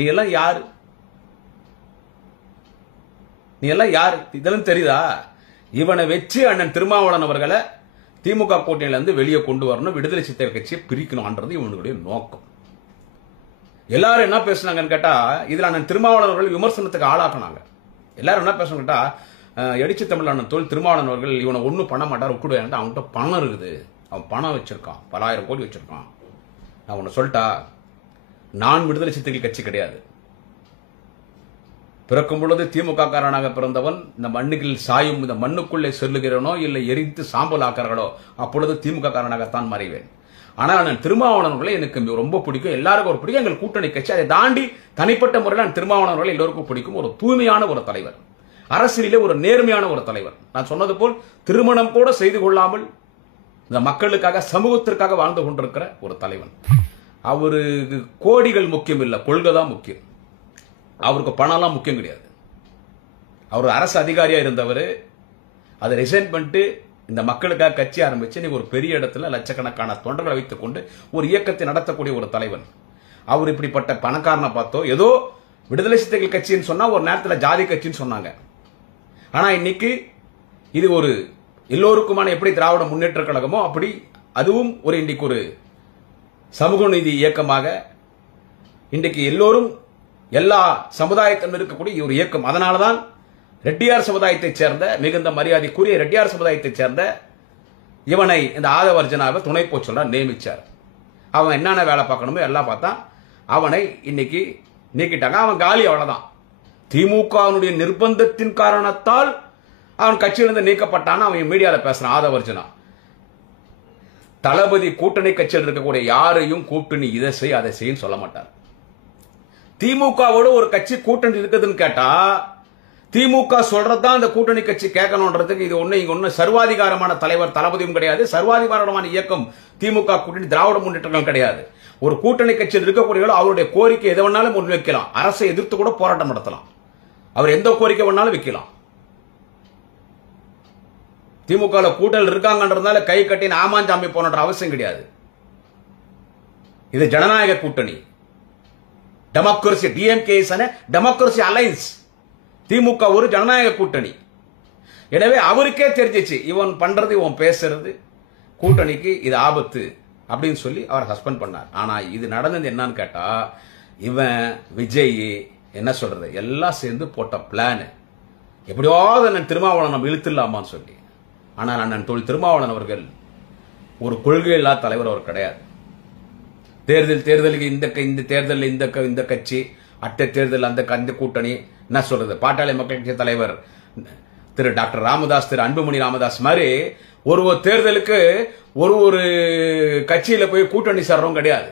எல்லாம் யாரு? நீ எல்லாம் யாரு? இதெல்லாம் தெரியுதா? இவனை வச்சு அண்ணன் திருமாவளவன் அவர்களை திமுக கூட்டணியில இருந்து வெளியே கொண்டு வரணும், விடுதலை சிறுத்தைகள் கட்சியை பிரிக்கணும்ன்றது இவனுடைய நோக்கம். எல்லாரும் என்ன பேசுனாங்கன்னு கேட்டா, இதுல அண்ணன் திருமாவளவன் அவர்கள் விமர்சனத்துக்கு ஆளாக்குனாங்க. எல்லாரும் என்ன பேசணும் கேட்டா, எடிச்சு தமிழ் அண்ணன் தொழில் திருமாவளவன் அவர்கள் இவனை ஒன்னும் பண்ண மாட்டார், விட்டுடுவேன். அவன்கிட்ட பணம் இருக்குது, அவன் பணம் வச்சிருக்கான், பல ஆயிரம் கோடி வச்சிருக்கான். நான் உன்னை சொல்லிட்டா, நான் விடுதலை சிறுத்தைகள் கட்சி கிடையாது. பிறக்கும் பொழுது திமுக காரனாக பிறந்தவன் இந்த மண்ணுகளில் சாயும், இந்த மண்ணுக்குள்ளே செல்லுகிறனோ இல்லை எரித்து சாம்பல் ஆக்கார்களோ அப்பொழுது திமுக காரனாகத்தான் மறைவேன். ஆனால் நான் திருமாவளவர்களை எனக்கு ரொம்ப பிடிக்கும், எல்லாருக்கும் ஒரு பிடிக்கும், எங்கள் கூட்டணி கட்சி. அதை தாண்டி தனிப்பட்ட முறையில் நான் திருமாவளவர்களை எல்லோருக்கும் பிடிக்கும். ஒரு தூய்மையான ஒரு தலைவர், அரசியலிலே ஒரு நேர்மையான ஒரு தலைவர். நான் சொன்னது போல் திருமணம் கூட செய்து கொள்ளாமல் இந்த மக்களுக்காக சமூகத்திற்காக வாழ்ந்து கொண்டிருக்கிற ஒரு தலைவன். அவருக்கு கோடிகள் முக்கியம் இல்லை, கொள்கை தான் முக்கியம். அவருக்கு பணம்லாம் முக்கியம் கிடையாது. அவர் அரசு அதிகாரியா இருந்தவர், அதை ரிசைன் பண்ணிட்டு இந்த மக்களுக்காக கட்சி ஆரம்பிச்சு நீங்க ஒரு பெரிய இடத்துல லட்சக்கணக்கான தொண்டர்களை வைத்துக் கொண்டு ஒரு இயக்கத்தை நடத்தக்கூடிய ஒரு தலைவன். அவர் இப்படிப்பட்ட பணக்காரனை பார்த்தோ ஏதோ விடுதலை சிறுத்தைகள் கட்சின்னு சொன்னா ஒரு நேரத்தில் ஜாதி கட்சின்னு சொன்னாங்க. ஆனா இன்னைக்கு இது ஒரு எல்லோருக்குமான எப்படி திராவிட முன்னேற்ற கழகமோ அப்படி அதுவும் ஒரு இன்னைக்கு ஒரு சமூக நீதி இயக்கமாக இன்றைக்கு எல்லோரும் எல்லா சமுதாயத்திலும் இருக்கக்கூடிய ஒரு இயக்கம். அதனாலதான் ரெட்டியார் சமுதாயத்தைச் சேர்ந்த மிகுந்த மரியாதைக்குரிய ரெட்டியார் சமுதாயத்தைச் சேர்ந்த இவனை இந்த ஆதவர்ஜனாவை துணை போச்சொல்ல நியமிச்சார். அவன் என்னென்ன வேலை பார்க்கணுமோ எல்லாம் பார்த்தான். அவனை இன்னைக்கு நீக்கிட்டாங்க. அவன் காலி, அவ்வளவுதான். திமுகவினுடைய நிர்பந்தத்தின் காரணத்தால் அவன் கட்சியிலிருந்து நீக்கப்பட்டான். அவன் மீடியால பேசுறான் ஆதவர்ஜனா. தளபதி கூட்டணி கட்சியில் இருக்கக்கூடிய யாரையும் கூப்பிட்டு நீ இதை செய் அதை செய்யும் சொல்ல மாட்டார். திமுகவோட ஒரு கட்சி கூட்டணி இருக்குதுன்னு கேட்டா திமுக சொல்றதுதான் அந்த கூட்டணி கட்சி கேட்கணும்ன்றதுக்கு இது ஒண்ணு இங்க ஒண்ணு சர்வாதிகாரமான தலைவர் தளபதியும் கிடையாது, சர்வாதிகாரமான இயக்கம் திமுக கூட்டணி திராவிட முன்னேற்றங்கள் கிடையாது. ஒரு கூட்டணி கட்சியில் இருக்கக்கூடியவர்கள் அவருடைய கோரிக்கை எதை வேணாலும் முன்வைக்கலாம், அரசை எதிர்த்து கூட போராட்டம் நடத்தலாம், அவர் எந்த கோரிக்கை வேணாலும் வைக்கலாம். திமுக கூட்டல் இருக்காங்கன்றதுனால கை கட்டி ஆமாஞ்சாமி போன்ற அவசியம் கிடையாது. இது ஜனநாயக கூட்டணி, democracy. DMK democracy alliance. DMK ஒரு ஜனநாயக கூட்டணி. எனவே அவருக்கே தெரிஞ்சிச்சு இவன் பண்றது இவன் பேசுறது கூட்டணிக்கு இது ஆபத்து அப்படின்னு சொல்லி அவர் சஸ்பெண்ட் பண்ணார். ஆனா இது நடந்தது என்னன்னு கேட்டா, இவன் விஜய் என்ன சொல்றது எல்லாம் சேர்ந்து போட்ட பிளான், எப்படியாவது அண்ணன் திருமாவளவன் நம்ம இழுத்துடலாமான்னு சொல்லி. ஆனால் அண்ணன் திருமாவளவன் அவர்கள் ஒரு கொள்கை இல்லாத தலைவர் அவர் கிடையாது. தேர்தலுக்கு இந்த தேர்தலில் இந்த கட்சி, அட்டை தேர்தல் அந்த கூட்டணி, என்ன சொல்றது பாட்டாளி மக்கள் கட்சி தலைவர் திரு டாக்டர் ராமதாஸ், திரு அன்புமணி ராமதாஸ் மாதிரி ஒரு தேர்தலுக்கு ஒரு கட்சியில போய் கூட்டணி சேர்றவங்க கிடையாது.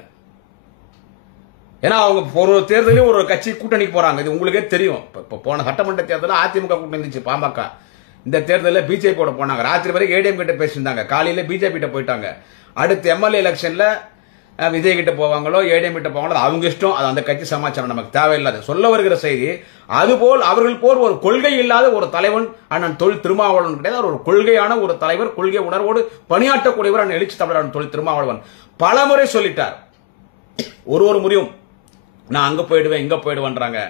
ஏன்னா அவங்க ஒரு தேர்தலையும் ஒரு கட்சி கூட்டணிக்கு போறாங்க. இது உங்களுக்கே தெரியும். இப்ப போன சட்டமன்ற தேர்தலில் அதிமுக கூட்டணி இருந்துச்சு, பாமக. இந்த தேர்தலில் பிஜேபியோட போனாங்க. ராத்திரி வரைக்கும் ஏடிஎம் கிட்ட பேசியிருந்தாங்க, காலையில பிஜேபி கிட்ட போயிட்டாங்க. அடுத்து எம்எல்ஏ எலெக்ஷன்ல விஜய் கிட்ட போவாங்களோ ஏடிஎம் கிட்ட போவாங்களோ அவங்க இஷ்டம், அது அந்த கட்சி சமாச்சாரம், நமக்கு தேவையில்லாத. சொல்ல வருகிற செய்தி அதுபோல் அவர்கள் போல் ஒரு கொள்கை இல்லாத ஒரு தலைவன் அண்ணன் திருமாவளவன் கிடையாது. ஒரு கொள்கையான ஒரு தலைவர், கொள்கை உணர்வோடு பணியாற்றக்கூடியவர் அண்ணன் எழுச்சி தமிழர் அண்ணன் திருமாவளவன். பலமுறை சொல்லிட்டார். ஒரு முறையும் நான் அங்க போயிடுவேன் இங்க போயிடுவேன்றாங்க.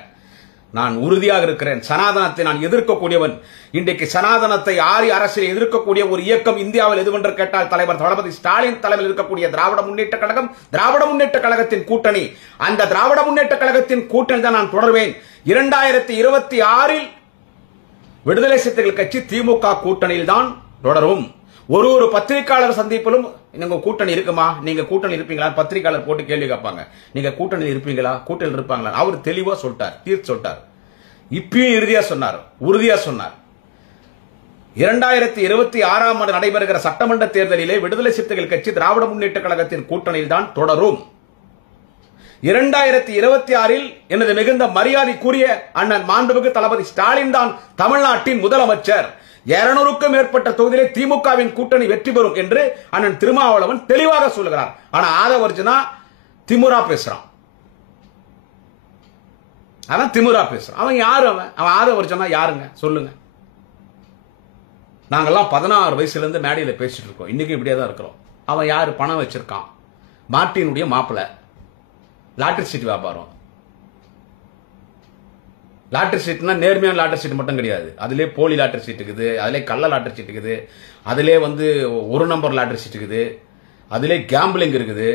நான் உறுதியாக இருக்கிறேன். சனாதனத்தை நான் எதிர்க்கக்கூடியவன். இன்றைக்கு சனாதனத்தை ஆரிய அரசியல் எதிர்க்கக்கூடிய ஒரு இயக்கம் இந்தியாவில் எதுவென்று கேட்டால் தலைவர் தளபதி ஸ்டாலின் தலைமையில் இருக்கக்கூடிய திராவிட முன்னேற்ற கழகம், திராவிட முன்னேற்ற கழகத்தின் கூட்டணி. அந்த திராவிட முன்னேற்ற கழகத்தின் கூட்டணி தான் நான் தொடர்வேன். 2026 விடுதலை சிறுத்தைகள் கட்சி திமுக கூட்டணியில் தான் தொடரும். ஒரு பத்திரிகையாளர் சந்திப்பிலும் நீங்க கூட்டணி இருக்குமா, நீங்க கூட்டணி இருப்பீங்களா, பத்திரிகையாளர் போட்டு கேள்வி கேட்பாங்க. நீங்க கூட்டணி இருப்பீங்களா, கூட்டணி இருப்பாங்களா? அவர் தெளிவா சொல்லிட்டார், தீர்த்து சொல்லிட்டார். இப்பயும் இறுதியா சொன்னார், உறுதியா சொன்னார். 2026 ஆண்டு நடைபெறுகிற சட்டமன்ற தேர்தலிலே விடுதலை சிறுத்தைகள் கட்சி திராவிட முன்னேற்ற கழகத்தின் கூட்டணியில் தான் தொடரும். 2026 எனது மிகுந்த மரியாதைக்குரிய அண்ணன் மாண்புமிகு தளபதி ஸ்டாலின் தான் தமிழ்நாட்டின் முதலமைச்சர். 200க்கும் மேற்பட்ட தொகுதியிலே திமுகவின் கூட்டணி வெற்றி பெறும் என்று அண்ணன் திருமாவளவன் தெளிவாக சொல்லுகிறார். ஆனா ஆதவர்ஜனா திமுரா பேசுறான். அவன் திமுரா பேசுறான். அவன் யாரு? அவன் ஆதவர்ஜனா யாருங்க சொல்லுங்க. நாங்கெல்லாம் 16 வயசுல இருந்து மேடையில பேசிட்டு இருக்கோம். இன்னைக்கு இப்படியே தான் இருக்கிறோம். அவன் யாரு? பணம் வச்சிருக்கான். மார்ட்டினுடைய மாப்பிள்ளை. லாட்டரி சீட் வியாபாரம். லாட்டரி சீட்னா நேர்மையான லாட்டரி சீட் மட்டும் கிடையாது. அதிலே போலி லாட்டரி சீட் இருக்குது, அதிலே கள்ள லாட்டரி சீட் இருக்குது, அதிலே ஒரு நம்பர் லாட்டரி சீட் இருக்குது, அதிலே கேம்பிளிங் இருக்குது,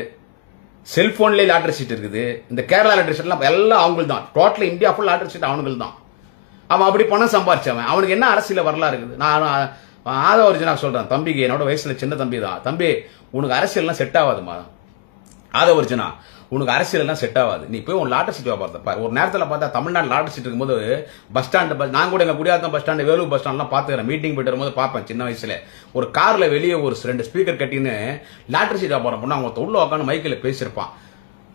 செல்போன்லேயே லாட்டரி சீட் இருக்குது. இந்த கேரளா லாட்டரி சீட்லாம் எல்லாம் அவங்களுக்கு தான். Total India full lottery seat அவனுங்களுக்கு தான். அவன் அப்படி பணம் சம்பாரிச்சவன். அவனுக்கு என்ன அரசியல வரலாறு இருக்குது? நான் ஆதவர்ஜனா சொல்றேன், தம்பிக்கு என்னோட வயசுல சின்ன தம்பி தான். தம்பி உனக்கு அரசியல்லாம் செட் ஆகாதுமா. ஆதவர்ஜனா உனக்கு அரசியல் எல்லாம் செட் ஆகாது. நீ போய் உன் லாட்டரி சீட் வியாபாரத்தை பாரு. ஒரு நேரத்தில் பார்த்தா தமிழ்நாடு லாட்டரி சீட் இருக்கும்போது பஸ் ஸ்டாண்டு, நான் கூட எங்க Gudiyatham bus stand, Vellore bus ஸ்டாண்ட்லாம் பார்த்துக்கிறேன். மீட்டிங் போயிட்டு வரும்போது பார்ப்பேன். சின்ன வயசுல ஒரு கார்ல வெளியே ஒரு 2 ஸ்பீக்கர் கட்டின்னு லாட்டரி சீட் வியாபாரம் பண்ண அவங்க உள்ள உட்காந்து மைக்கில் பேசியிருப்பான்.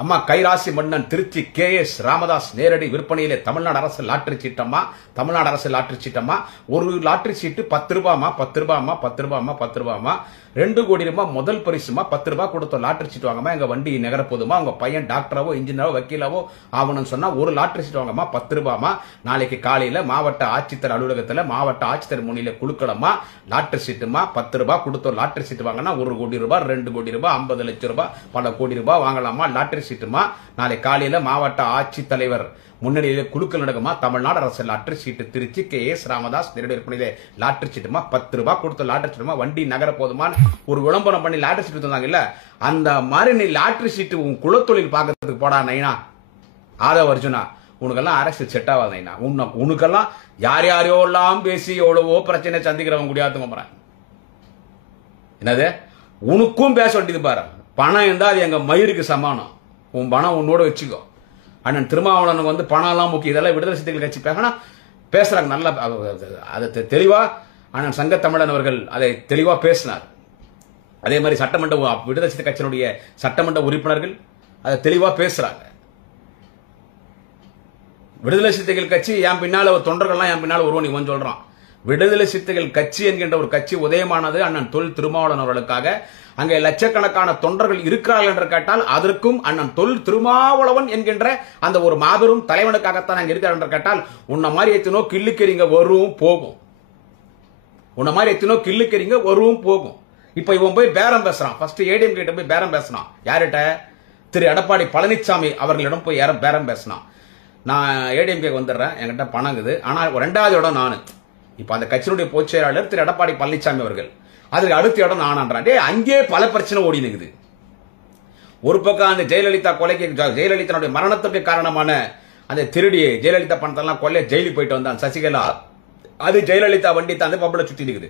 அம்மா கைராசி மன்னன் திருச்சி KS ராமதாஸ் நேரடி விற்பனையிலே தமிழ்நாடு அரசு லாட்டரி சீட்டம்மா, தமிழ்நாடு அரசு லாட்டரி சீட்டம்மா. ஒரு லாட்டரி சீட்டு 10 ரூபாமா, 10 ரூபாமா, 10 ரூபாமா, 10 ரூபாமா. 2 கோடி ரூபாய் முதல் பரிசுமா. 10 ரூபாய் கொடுத்த லாட்டரி சீட் வாங்கம்மா, எங்க வண்டி நகர போதுமா, உங்க பையன் டாக்டராவோ இன்ஜினியரோ வக்கீலாவோ ஆகணும்னு சொன்னா ஒரு லாட்டரி சீட் வாங்கம்மா, 10 ரூபாமா. நாளைக்கு காலையில மாவட்ட ஆட்சித்தர் அலுவலகத்துல மாவட்ட ஆட்சித்தர் முன்னிலை குழுக்களமா லாட்டரி சீட்டுமா. 10 ரூபாய் கொடுத்த லாட்டரி சீட் வாங்கினா 1 கோடி ரூபாய், 2 கோடி ரூபாய், 50 லட்சம் ரூபாய், பல கோடி ரூபாய் வாங்கலாமா லாட்டரி சீட்டுமா. நாளை காலையில மாவட்ட ஆட்சித்தலைவர் முன்னணியிலே குழுக்கள் நடக்குமா. தமிழ்நாடு அரசு லாட்டரி சீட்டு திருச்சி KS ராமதாஸ் நேரடி விற்பனையிலே லாட்டரி சீட்டுமா. 10 ரூபாய் கொடுத்த லாட்டரி சீட்டுமா, வண்டி நகர போதுமான்னு ஒரு விளம்பரம் பண்ணி லாட்டரி சீட்டு தந்தாங்க இல்ல. அந்த மாதிரி நீ லாட்டரி சீட்டு உன் குலத்தொழில் பார்க்கறதுக்கு போடா நைனா. ஆதவர்ஜுனா உனக்கெல்லாம் அரசியல் செட் ஆகாது நைனா. உனக்கெல்லாம் யார் யாரையோ எல்லாம் பேசி எவ்வளவோ பிரச்சனை சந்திக்கிறவங்க குடியாத்துங்க போறேன். என்னது உனக்கும் பேச வேண்டியது பாரு. பணம் இருந்தா அது எங்க மயிருக்கு சமானம். உன் பணம் உன்னோட வச்சுக்கோ. அண்ணன் திருமாவளவனுக்கு பணம் எல்லாம் முக்கியம். இதெல்லாம் விடுதலை சிறுத்தைகள் கட்சி பேசுறாங்க. நல்லா அதை தெளிவா அண்ணன் சங்க தமிழன் அவர்கள் அதை தெளிவா பேசினார். அதே மாதிரி சட்டமன்ற விடுதலை சிறுத்தை கட்சியினுடைய சட்டமன்ற உறுப்பினர்கள் அதை தெளிவா பேசுறாங்க. விடுதலை சிறுத்தைகள் கட்சி என் பின்னால ஒரு தொண்டர்கள்லாம் என் பின்னால ஒருவன் இவன் சொல்றான். விடுதலை சிறுத்தைகள் கட்சி என்கின்ற ஒரு கட்சி உதயமானது அண்ணன் தொல் திருமாவளவன் அவர்களுக்காக. அங்கே லட்சக்கணக்கான தொண்டர்கள் இருக்கிறார்கள் என்று கேட்டால் அதற்கும் அண்ணன் தொல் திருமாவளவன் என்கின்ற அந்த ஒரு மாபெரும் தலைவனுக்காகத்தான் அங்க இருக்கிறார் என்று கேட்டால் உன்ன மாதிரி எத்தனோ கிள்ளுக்கறிங்க வரும் போகும். உன்ன மாதிரி எத்தனோ கிள்ளுக்கறிங்க வரும் போகும். இப்ப இவன் போய் பேரம் பேசுறான். ஃபர்ஸ்ட் ஏடிஎம் கிட்ட போய் பேரம் பேசினான். யார்கிட்ட? திரு எடப்பாடி பழனிசாமி அவர்களிடம் போய் பேரம் பேசினான். நான் ஏடிஎம்கே வந்துடுறேன், என்கிட்ட பணம் இருக்குது, ஆனா 2வது இடம் நானு. இப்ப அந்த கட்சியினுடைய பொதுச் செயலாளர் திரு எடப்பாடி பழனிசாமி அவர்கள், அதுக்கு அடுத்த இடம் நானான்றான். அங்கே பல பிரச்சனை ஓடி நிக்குது. ஒரு பக்கம் அந்த ஜெயலலிதா கொலைக்கு, ஜெயலலிதாவுடைய மரணத்துக்கு காரணமான அந்த திருடியை ஜெயலலிதா பணத்தெல்லாம் கொல்ல ஜெயிலுக்கு போயிட்டு வந்தான் சசிகலா. அது ஜெயலலிதா வண்டி தான் பம்பளை சுத்தி நிக்குது.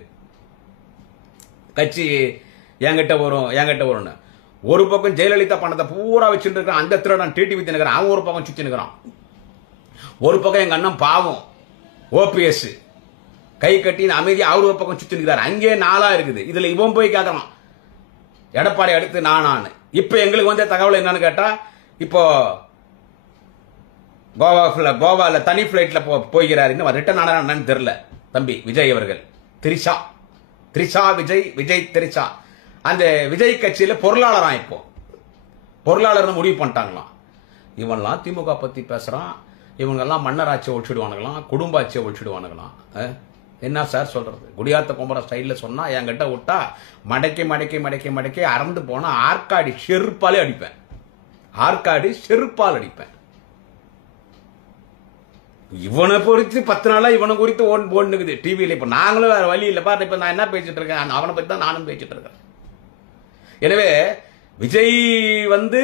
கட்சி என்கிட்ட வரும். ஒரு பக்கம் ஜெயலலிதா பணத்தை பூரா வச்சுட்டு இருக்கான் அந்த திருடன் டிடிவி தினகரன், அவன் ஒரு பக்கம் சுத்தி நிக்கிறான். ஒரு பக்கம் எங்க அண்ணன் பாவம் OPS கை கட்டி அமைதியா அவர் ஒரு பக்கம் சுத்தி நிற்கிறார். அங்கே 4 இருக்குது. இதுல இவன் போய் கேட்கறான் எடப்பாடி அடுத்து நான். இப்ப எங்களுக்கு வந்த தகவல் என்னன்னு கேட்டா, இப்போ கோவால தனி பிளைட்ல போகிறார். இன்னும் ரிட்டர்ன் ஆனான்னு தெரியல. தம்பி விஜய் அவர்கள் திரிஷா விஜய் திரிஷா அந்த விஜய் கட்சியில பொருளாளரா. இப்போ பொருளாளர் முடிவு பண்ணிட்டாங்களாம். இவன்லாம் திமுக பத்தி பேசுறான். இவங்கெல்லாம் மன்னராட்சியை ஒழிச்சிடுவானுங்களாம், குடும்ப ஆட்சியை ஒழிச்சிடுவானுங்களாம். என்ன சார் சொல்றது? குடியாத்த கும்பர ஸ்டைல்ல சொன்னா என்கிட்ட விட்டா மடக்கி அறந்து போனா ஆற்காடி செருப்பாலே அடிப்பேன். இவனை குறித்து 10 நாளா இவனை குறித்து ஓடுனுக்குது டிவியில. இப்ப நாங்களும் வேற வழி இல்லை பாரு. இப்ப நான் என்ன பேசிட்டு இருக்கேன், அவனை பத்தி தான் நானும் பேசிட்டு இருக்கேன். எனவே விஜய் வந்து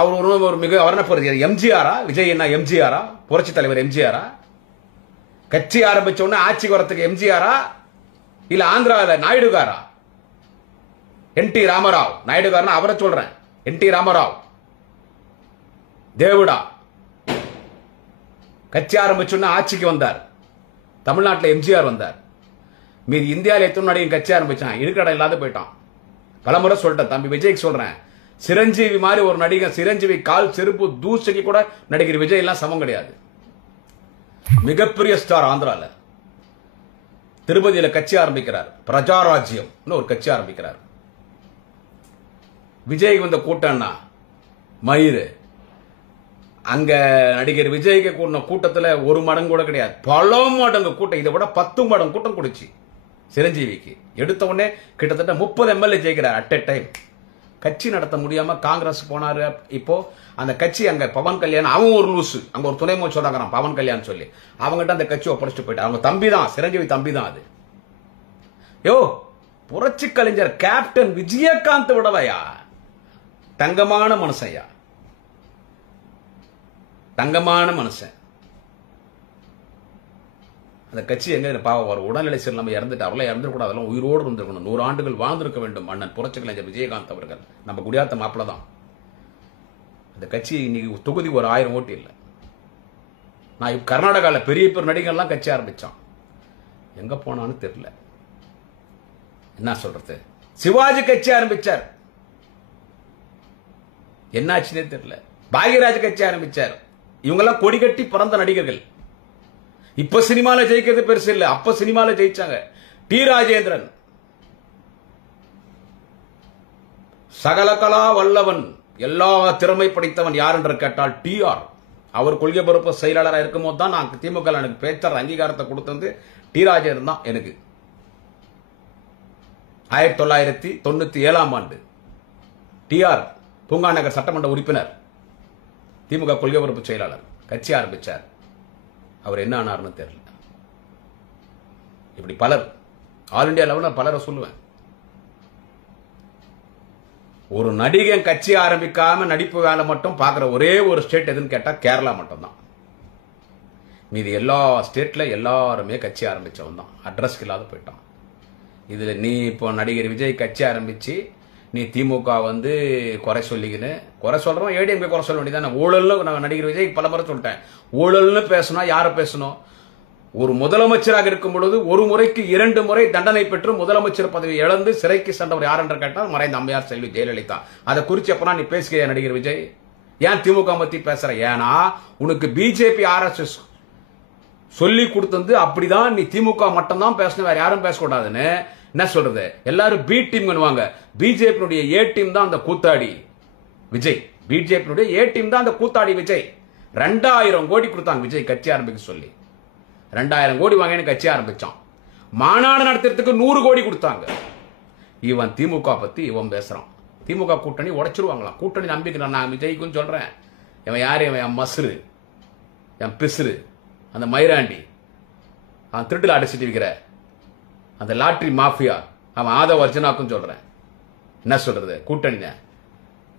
அவர் ஒரு மிக அவர் எம்ஜிஆரா? விஜய் என்ன எம்ஜிஆரா? புரட்சி தலைவர் எம்ஜிஆரா? கட்சி ஆரம்பிச்ச உடனே ஆட்சிக்கு வரத்துக்கு எம்ஜிஆரா இல்ல ஆந்திராவில் நாயுடுகாரா? என் டி ராமராவ். நாயுடுகாரன் அவரை சொல்றேன். என் டி ராமராவ் தேவுடா கட்சி ஆரம்பிச்சோன்னா ஆட்சிக்கு வந்தார். தமிழ்நாட்டில் எம்ஜிஆர் வந்தார். மீது இந்தியாவில் எத்தனை நடிகை கட்சி ஆரம்பிச்சான், இருக்கடை இல்லாத போயிட்டான். பலமுறை சொல்லிட்டேன். தம்பி விஜய்க்கு சொல்றேன், சிரஞ்சீவி மாதிரி ஒரு நடிகர், சிரஞ்சீவி கால் செருப்பு தூசிக்கு கூட நடிகர் விஜய் எல்லாம் சமம் கிடையாது. மிகப்பெரிய ஸ்டார். ஆந்திரால திருப்பதியில கட்சி ஆரம்பிக்கிறார். பிரஜாராஜ்யம் ஒரு கட்சி ஆரம்பிக்கிறார். விஜய் வந்த கூட்டம்னா மயிறு. அங்க நடிகர் விஜய்க்கு கூட்டின கூட்டத்தில் ஒரு மடங்கு கூட கிடையாது, பல மடங்கு கூட்டம். இதை விட 10 மடங்கு கூட்டம் கொடுச்சு சிரஞ்சீவிக்கு. எடுத்த உடனே கிட்டத்தட்ட 30 எம்எல்ஏ ஜெயிக்கிறார் அட் எ டைம். கட்சி நடத்த முடியாம காங்கிரஸ் போனாரு. இப்போ அந்த கட்சி அங்க பவன் கல்யாண், அவன் ஒரு லூசு, அங்க ஒரு துணை முதலமைச்சர் சொல்றாங்க பவன் கல்யாண் சொல்லி, அவங்ககிட்ட அந்த கட்சி ஒப்படைச்சிட்டு போயிட்டு. அவங்க தம்பி தான், சிரஞ்சீவி தம்பி தான் அது. யோ புரட்சி கலைஞர் கேப்டன் விஜயகாந்த் விடவையா, தங்கமான மனுஷன்யா, தங்கமான மனுஷன். அந்த கட்சி எங்க பாவம் ஒரு உடல்நிலை சரியில்லாம இறந்துட்டு, அவரெல்லாம் இறந்துக்கூடாது, அதெல்லாம் உயிரோடு இருந்திருக்கணும். 100 ஆண்டுகள் வாழ்ந்திருக்க வேண்டும் அண்ணன் புரட்சி கலைஞர் விஜயகாந்த் அவர்கள். நம்ம குடியாத்த மாப்பிள்ள தான். அந்த கட்சி இன்னைக்கு தொகுதி ஒரு 1000 ஓட்டு இல்லை. நான் கர்நாடகாவில் பெரிய பெரிய நடிகர்லாம் கட்சி ஆரம்பிச்சான், எங்க போனான்னு தெரியல. என்ன சொல்றது? சிவாஜி கட்சி ஆரம்பிச்சார், என்னாச்சுன்னே தெரியல. பாக்யராஜ் கட்சி ஆரம்பிச்சார். இவங்கெல்லாம் கொடி கட்டி பிறந்த நடிகர்கள். இப்ப சினிமால ஜெயிக்கிறது பெருசு இல்ல, அப்ப சினிமால ஜெயிச்சாங்க. டி ராஜேந்திரன் சகலகலா வல்லவன், எல்லா திறமை படைத்தவன் யார் என்று கேட்டால் டிஆர். அவர் கொள்கை பொறுப்பு செயலாளராக இருக்கும் போது தான் நான் திமுக எனக்கு பேச்சர் அங்கீகாரத்தை கொடுத்தது டி ராஜேந்திரன் தான். எனக்கு 1997ஆம் ஆண்டு டிஆர் பூங்கா நகர் சட்டமன்ற உறுப்பினர், திமுக கொள்கை பொறுப்பு செயலாளர், கட்சி ஆரம்பிச்சார். அவர் என்ன ஆனார்னு தெரியல. இப்படி பலர் ஆல் இண்டியா லெவலில் பலரை சொல்லுவேன். ஒரு நடிகன் கட்சி ஆரம்பிக்காம நடிப்பு வேலை மட்டும் பார்க்குற ஒரே ஒரு ஸ்டேட் எதுன்னு கேட்டால் கேரளா மட்டும்தான். மீது எல்லா ஸ்டேட்ல எல்லாருமே கட்சி ஆரம்பிச்சவன் தான், அட்ரஸ்க்கு இல்லாத போயிட்டான். இதுல நீ இப்போ நடிகர் விஜய் கட்சி ஆரம்பிச்சு நீ திமுக வந்து குறை சொல்லிக்கின்னு, குறை சொல்றோம் ஏடிஎம்கே குறை சொல்ல வேண்டியதானே. ஊழல்னு நான் நடிகர் விஜய் பல முறை சொல்லிட்டேன். ஊழல்னு பேசணும், யாரை பேசணும்? ஒரு முதலமைச்சராக இருக்கும் பொழுது ஒரு முறைக்கு 2 முறை தண்டனை பெற்று முதலமைச்சர் பதவி இழந்து சிறைக்கு சென்றவர் யார் என்று கேட்டால் மறைந்த அம்மையார் செல்வி ஜெயலலிதா. அதை குறிச்சு அப்பனா நீ பேசுகிற நடிகர் விஜய், ஏன் திமுக பத்தி பேசுற? ஏன்னா உனக்கு பிஜேபி ஆர்எஸ்எஸ் சொல்லி கொடுத்தது அப்படிதான், நீ திமுக மட்டும் தான் பேசணும், வேற யாரும் பேசக்கூடாதுன்னு. என்ன சொல்றது? எல்லாரும் பி டீம் பண்ணுவாங்க. பிஜேபி ஏ டீம் தான் அந்த கூத்தாடி விஜய். பிஜேபி ஏ டீம் தான் அந்த கூத்தாடி விஜய். 2000 கோடி கொடுத்தாங்க விஜய் கட்சி ஆரம்பிக்க சொல்லி. 2000 கோடி வாங்கினு கட்சி ஆரம்பிச்சான். மாநாடு நடத்துறதுக்கு 100 கோடி கொடுத்தாங்க. இவன் திமுக பத்தி இவன் பேசுறான். திமுக கூட்டணி உடைச்சிருவாங்களாம். கூட்டணி நம்பிக்கை நான் விஜய்க்கும் சொல்றேன். இவன் யாரு? இவன் என் மசுரு, என் பிசுறு, அந்த மயிராண்டி, அவன் திருட்டுல அடிச்சுட்டு இருக்கிற அந்த லாட்ரி மாஃபியா, அவன் ஆதவ அர்ஜுனாக்கும் சொல்றேன். என்ன சொல்றது? கூட்டணி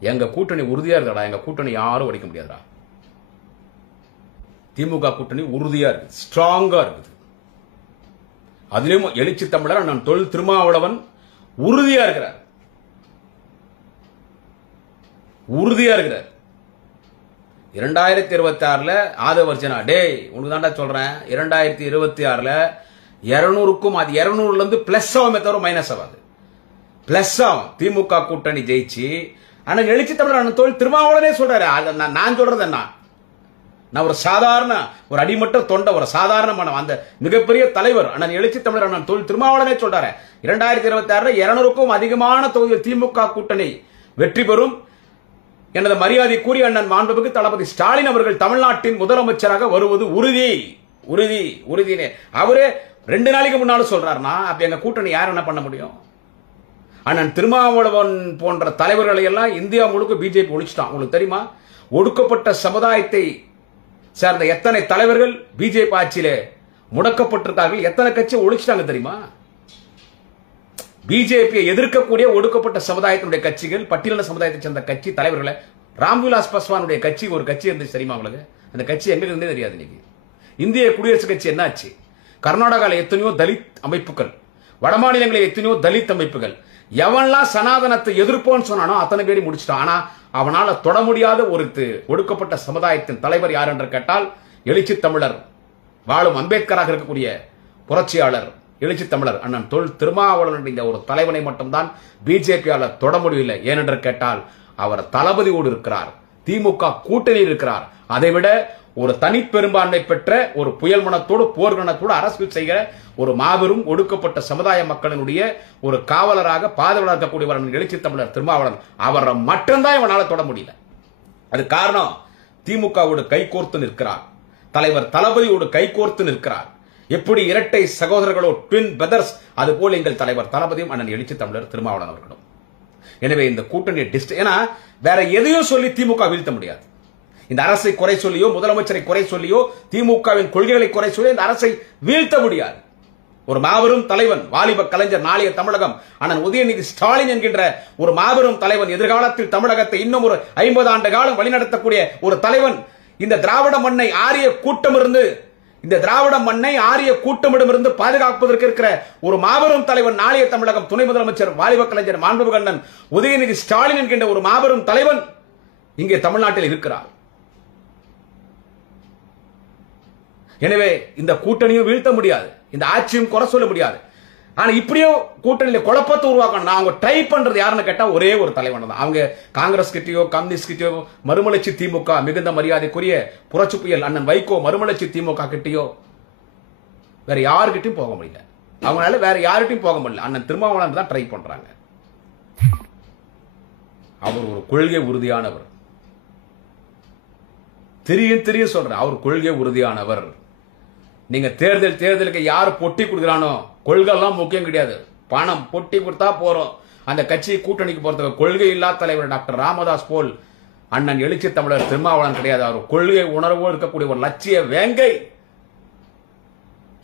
எங்க கூட்டணி உறுதியா இருக்கடா. எங்க கூட்டணி யாரும் உடைக்க முடியாதுடா. திமுக கூட்டணி உறுதியா இருக்கு, ஸ்ட்ராங்கா இருக்குது. அதிலும் எழுச்சி தமிழர் நான் தொழில் திருமாவளவன் உறுதியா இருக்கிறார், உறுதியா இருக்கிறார். 2026ல ஆதவ அர்ஜுனா, டேய் உனக்கு தாண்டா சொல்றேன், 2026ல 200க்கும் அது 200ல இருந்து பிளஸ் ஆகுமே தவிர மைனஸ் ஆகாது, பிளஸ் ஆகும். திமுக கூட்டணி ஜெயிச்சு. ஆனா எழுச்சி தமிழர் தொழில் திருமாவளவனே சொல்றாரு. நான் சொல்றது என்ன, நான் ஒரு சாதாரண ஒரு அடிமட்ட தொண்ட ஒரு சாதாரணமான அந்த மிகப்பெரிய தலைவர் அண்ணன் எழுச்சி தமிழர் அண்ணன் தொழில் திருமாவளவனே சொல்றாரு 2026ல 200க்கும் அதிகமான தொகுதியில் திமுக கூட்டணி வெற்றி பெறும். எனது மரியாதைக்குரிய அண்ணன் மாண்புமிகு தளபதி ஸ்டாலின் அவர்கள் தமிழ்நாட்டின் முதலமைச்சராக வருவது உறுதி, உறுதி, உறுதினே அவரே 2 நாளைக்கு முன்னாலும் சொல்றாருன்னா அப்ப எங்க கூட்டணி யார் என்ன பண்ண முடியும்? அண்ணன் திருமாவளவன் போன்ற தலைவர்களை எல்லாம் இந்தியா முழுக்க பிஜேபி ஒழிச்சிட்டான். உங்களுக்கு தெரியுமா? ஒடுக்கப்பட்ட சமுதாயத்தை சார்ந்த எத்தனை தலைவர்கள் பிஜேபி ஆட்சியிலே முடக்கப்பட்டிருக்கார்கள், எத்தனை கட்சி ஒழிச்சிட்டாங்க தெரியுமா? பிஜேபியை எதிர்க்கக்கூடிய ஒடுக்கப்பட்ட சமுதாயத்தினுடைய கட்சிகள், பட்டியலின சமுதாயத்தை சேர்ந்த கட்சி தலைவர்களை, ராம்விலாஸ் பாஸ்வானுடைய கட்சி ஒரு கட்சி இருந்துச்சு தெரியுமா உங்களுக்கு? அந்த கட்சி எங்க இருந்தே தெரியாது. இன்னைக்கு இந்திய குடியரசு கட்சி என்னாச்சு? கர்நாடகாவில் எத்தனையோ தலித் அமைப்புகள், வட மாநிலங்களில் எத்தனையோ தலித் அமைப்புகள், எவன்லாம் சனாதனத்தை எதிர்ப்போன்னு சொன்னானோ அத்தனை பேரை முடிச்சிட்டான். ஆனா அவனால தொட முடியாத ஒரு ஒடுக்கப்பட்ட சமுதாயத்தின் தலைவர் யார் என்று கேட்டால் எழுச்சி தமிழர், வாழும் அம்பேத்கராக இருக்கக்கூடிய புரட்சியாளர் எழுச்சி தமிழர் அண்ணன் தொல் திருமாவளவன் இந்த ஒரு தலைவனை மட்டும்தான் பிஜேபியால தொட முடியவில்லை. ஏனென்று கேட்டால் அவர் தளபதியோடு இருக்கிறார், திமுக கூட்டணியில் இருக்கிறார். அதைவிட ஒரு தனிப்பெரும்பான்மை பெற்ற ஒரு புயல் மனத்தோடு போர்க்குணத்தோடு அரசியல் செய்கிற ஒரு மாபெரும் ஒடுக்கப்பட்ட சமுதாய மக்களினுடைய ஒரு காவலராக பாதுகாக்க இருக்கக்கூடியவர் எழுச்சி தமிழர் திருமாவளவன். அவரை மட்டும்தான் இவனால தொட முடியல. அது காரணம் திமுகவோடு கைகோர்த்து நிற்கிறார், தலைவர் தளபதியோடு கைகோர்த்து நிற்கிறார். எப்படி இரட்டை சகோதரர்களோ, ட்வின் பிரதர்ஸ், அது போல எங்கள் தலைவர் தளபதியும் அண்ணன் எழுச்சி தமிழர் திருமாவளவன் அவர்களும். எனவே இந்த கூட்டணி ஏன்னா வேற எதையும் சொல்லி திமுக வீழ்த்த முடியாது. இந்த அரசை குறை சொல்லியோ, முதலமைச்சரை குறை சொல்லியோ, திமுகவின் கொள்கைகளை குறை சொல்லியோ இந்த அரசை வீழ்த்த முடியாது. ஒரு மாபெரும் தலைவன், வாலிப கலைஞர், நாளைய தமிழகம் அண்ணன் உதயநிதி ஸ்டாலின் என்கின்ற ஒரு மாபெரும் தலைவன், எதிர்காலத்தில் தமிழகத்தை இன்னும் ஒரு 50 ஆண்டு காலம் வழிநடத்தக்கூடிய ஒரு தலைவன், இந்த திராவிட மண்ணை ஆரிய கூட்டமிருந்து, இந்த திராவிட மண்ணை ஆரிய கூட்டமிடமிருந்து பாதுகாப்பதற்கு இருக்கிற ஒரு மாபெரும் தலைவன், நாளைய தமிழகம் துணை முதலமைச்சர் வாலிப கலைஞர் மாண்புமிகு அண்ணன் உதயநிதி ஸ்டாலின் என்கின்ற ஒரு மாபெரும் தலைவன் இங்கே தமிழ்நாட்டில் இருக்கிறார். எனவே இந்த கூட்டணியும் வீழ்த்த முடியாது, இந்த ஆட்சியும் குறை சொல்ல முடியாது. ஆனா இப்படியோ கூட்டணியில குழப்பத்தை உருவாக்கணும். அவங்க ட்ரை பண்றது யாருன்னு கேட்டா ஒரே ஒரு தலைவன் தான். அவங்க காங்கிரஸ் கிட்டயோ, கம்யூனிஸ்ட் கிட்டயோ, மறுமலர்ச்சி திமுக மிகுந்த மரியாதைக்குரிய புரட்சி புயல் அண்ணன் வைகோ மறுமலர்ச்சி திமுக கிட்டயோ வேற யாருக்கிட்டையும் போக முடியல. அவங்களால வேற யார்கிட்டையும் போக முடியல. அண்ணன் திருமாவளவன் தான் ட்ரை பண்றாங்க. அவர் ஒரு கொள்கை உறுதியானவர், தெரியும் சொல்றேன், அவர் கொள்கை உறுதியானவர். நீங்க தேர்தலுக்கு யார் பொட்டி கொடுக்கிறானோ, கொள்கை எல்லாம் முக்கியம் கிடையாது, பணம் பொட்டி கொடுத்தா போறோம். அந்த கட்சி கூட்டணிக்கு போறதுக்கு கொள்கை இல்லாத தலைவர் டாக்டர் ராமதாஸ் போல் அண்ணன் எழுச்சி தமிழர் திருமாவளவன் கிடையாது. அவர் கொள்கை உணர்வோடு இருக்கக்கூடிய ஒரு லட்சிய வேங்கை,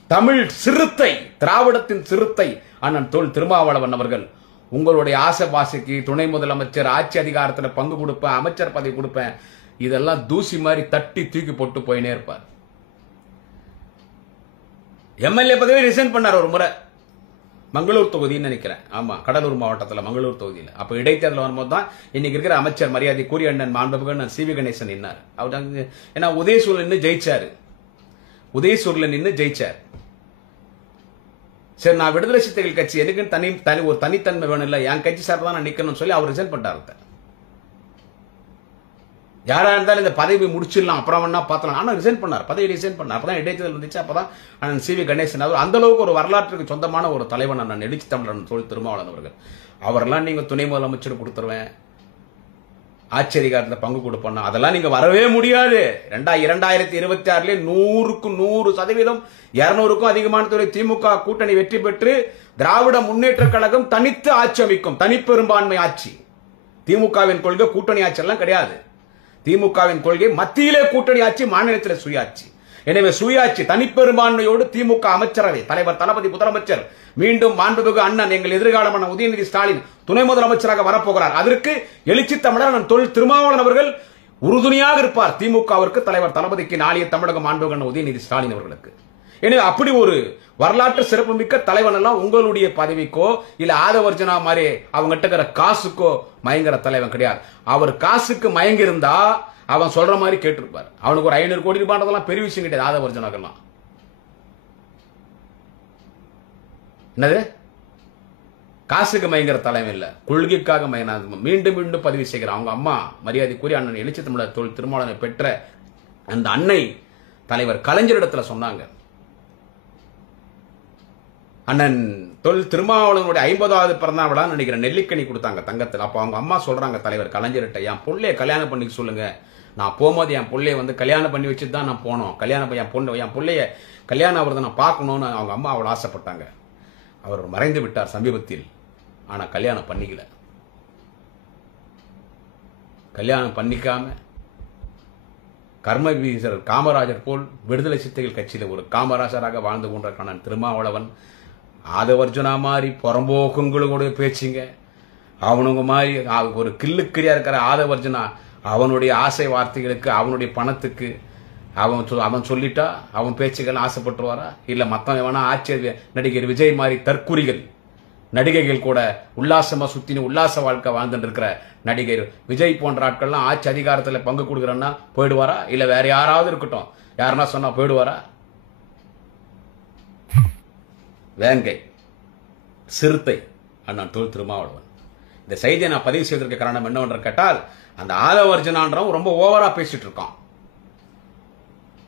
தமிழ் சிறுத்தை, திராவிடத்தின் சிறுத்தை அண்ணன் தொல் திருமாவளவன் அவர்கள். உங்களுடைய ஆசைபாசைக்கு துணை முதலமைச்சர், ஆட்சி அதிகாரத்தில் பங்கு கொடுப்பேன், அமைச்சர் பதவி கொடுப்பேன், இதெல்லாம் தூசி மாதிரி தட்டி தூக்கி போட்டு போயினே இருப்பார். எம்எல்ஏ பதவி ரிசைன் பண்ணார் ஒரு முறை, மங்களூர் தொகுதின்னு நினைக்கிறேன். ஆமா, கடலூர் மாவட்டத்தில் மங்களூர் தொகுதியில். அப்ப இடைத்தேர்தல் வரும்போது தான் இன்னைக்கு இருக்கிற அமைச்சர் மரியாதை கூறிய அண்ணன் மாண்புமிகு அண்ணன் சி வி கணேசன் நின்னார். அவர் ஏன்னா உதயசூரில் நின்று ஜெயிச்சாரு, உதயசூரில் நின்று ஜெயிச்சார். சரி, நான் விடுதலை சிறுத்தைகள் கட்சி எனக்கு ஒரு தனித்தன்மை வேணும், இல்ல என் கட்சி சார் தான் நான் நிக்கணும்னு சொல்லி அவர் ரிசைன் பண்ணாரு. யாரா இருந்தாலும் இந்த பதவி முடிச்சிடலாம், அப்புறம் வேணா பார்த்தலாம். ஆனா ரிசைன் பண்ணார், பதவி ரிசைன் பண்ணார். அப்பதான் இடைத்தேர்தல் வந்துச்சு. அப்பதான் அண்ணன் சி வி கணேசன் அவர் அந்த அளவுக்கு ஒரு வரலாற்றுக்கு சொந்தமான ஒரு தலைவன் அண்ணன் எழுச்சி தமிழன் தொல் திருமாவளவன் அவர்கள். அவரெல்லாம் நீங்க துணை முதலமைச்சர் கொடுத்துருவேன், ஆட்சி அதிகாரத்தில் பங்கு கொடுப்போம், அதெல்லாம் நீங்க வரவே முடியாது. 2026 100க்கு 100%, 200க்கும் அதிகமான துறை திமுக கூட்டணி வெற்றி பெற்று திராவிட முன்னேற்ற கழகம் தனித்து ஆட்சி அமைக்கும், தனிப்பெரும்பான்மை ஆட்சி. திமுகவின் கொள்கை கூட்டணி ஆட்சி எல்லாம் கிடையாது. திமுகவின் கொள்கை மத்தியிலே கூட்டணி ஆட்சி, மாநிலத்தில் சுயாட்சி. எனவே சுயாட்சி, தனிப்பெரும்பான்மையோடு திமுக அமைச்சரவை, தலைவர் தளபதி முதலமைச்சர், மீண்டும் மாண்புமிகு அண்ணன் எங்கள் எதிர்காலமான உதயநிதி ஸ்டாலின் துணை முதலமைச்சராக வரப்போகிறார். அதற்கு எழுச்சி தமிழர் தொல் திருமாவளவன் அவர்கள் உறுதுணையாக இருப்பார். திமுகவிற்கு, தலைவர் தளபதிக்கு, நாளைய தமிழக மாண்புமிகு அண்ணன் உதயநிதி ஸ்டாலின் அவர்களுக்கு. எனவே அப்படி ஒரு வரலாற்று சிறப்புமிக்க தலைவன் எல்லாம் உங்களுடைய பதவிக்கோ இல்ல ஆதவர்ஜனா மாதிரி அவங்ககிட்ட இருக்கிற காசுக்கோ மயங்கிற தலைவன் கிடையாது. அவர் காசுக்கு மயங்கி இருந்தா அவன் சொல்ற மாதிரி கேட்டிருப்பார். அவனுக்கு ஒரு 500 கோடி ரூபாய் பெரிய விஷயம் கிடையாது. ஆதவர்ஜனாக்கெல்லாம் என்னது காசுக்கு மயங்கிற தலைவன் இல்ல, கொள்கைக்காக மீண்டும் மீண்டும் பதிவு செய்கிறார். அவங்க அம்மா மரியாதைக்குரிய அண்ணன் எழுச்சி தமிழர் தொல் திருமாவளவனை பெற்ற அந்த அன்னை தலைவர் கலைஞரிடத்துல சொன்னாங்க, அண்ணன் தொல் திருமாவளவனுடைய 50வது பிறந்த விழா நினைக்கிறேன், நெல்லிக்கனி கொடுத்தாங்க தங்கத்தில். அப்ப அவங்க அம்மா சொல்றாங்க தலைவர் கலைஞர்கிட்ட, என் பிள்ளைய கல்யாணம் பண்ணிக்க சொல்லுங்க, நான் போகும்போது என் பிள்ளைய கல்யாணம் பண்ணி வச்சுட்டு தான் நான் போனோம், என் பிள்ளைய கல்யாணம் ஆகுறத நான் பார்க்கணும்னு அவங்க அம்மா அவள் ஆசைப்பட்டாங்க. அவர் மறைந்து விட்டார் சமீபத்தில். ஆனா கல்யாணம் பண்ணிக்கல. கல்யாணம் பண்ணிக்காம கர்மவீரர் காமராஜர் போல் விடுதலை சிறுத்தைகள் கட்சியில் ஒரு காமராஜராக வாழ்ந்து கொண்டிருக்கான திருமாவளவன் ஆதவர்ஜுனா மாதிரி புறம்போக்குங்களுடைய பேச்சுங்க. அவனுங்க மாதிரி ஒரு கில்லுக்கிரியா இருக்கிற ஆதவர்ஜுனா அவனுடைய ஆசை வார்த்தைகளுக்கு அவனுடைய பணத்துக்கு அவன் சொல்லிட்டா அவன் பேச்சுகள் ஆசைப்பட்டுருவாரா? இல்ல மத்தவன் வேணா ஆச்சரிய நடிகர் விஜய் மாதிரி தற்குறிகள் நடிகைகள் கூட உல்லாசமா சுத்தின உல்லாச வாழ்க்கை வாழ்ந்துட்டு இருக்கிற நடிகர் விஜய் போன்ற ஆட்கள்லாம் ஆட்சி அதிகாரத்தில் பங்கு கொடுக்குறன்னா போயிடுவாரா? இல்ல வேற யாராவது இருக்கட்டும் யாருன்னா சொன்னா போயிடுவாரா? வேங்கை சிறுத்தை அண்ணன் தொல் திருமாவளவன். இந்த செய்தியை நான் பதிவு செய்வதற்கு காரணம் என்னவென்று கேட்டால், அந்த ஆதவர்ஜுனான்றவன் ரொம்ப ஓவரா பேசிட்டு இருக்கான்,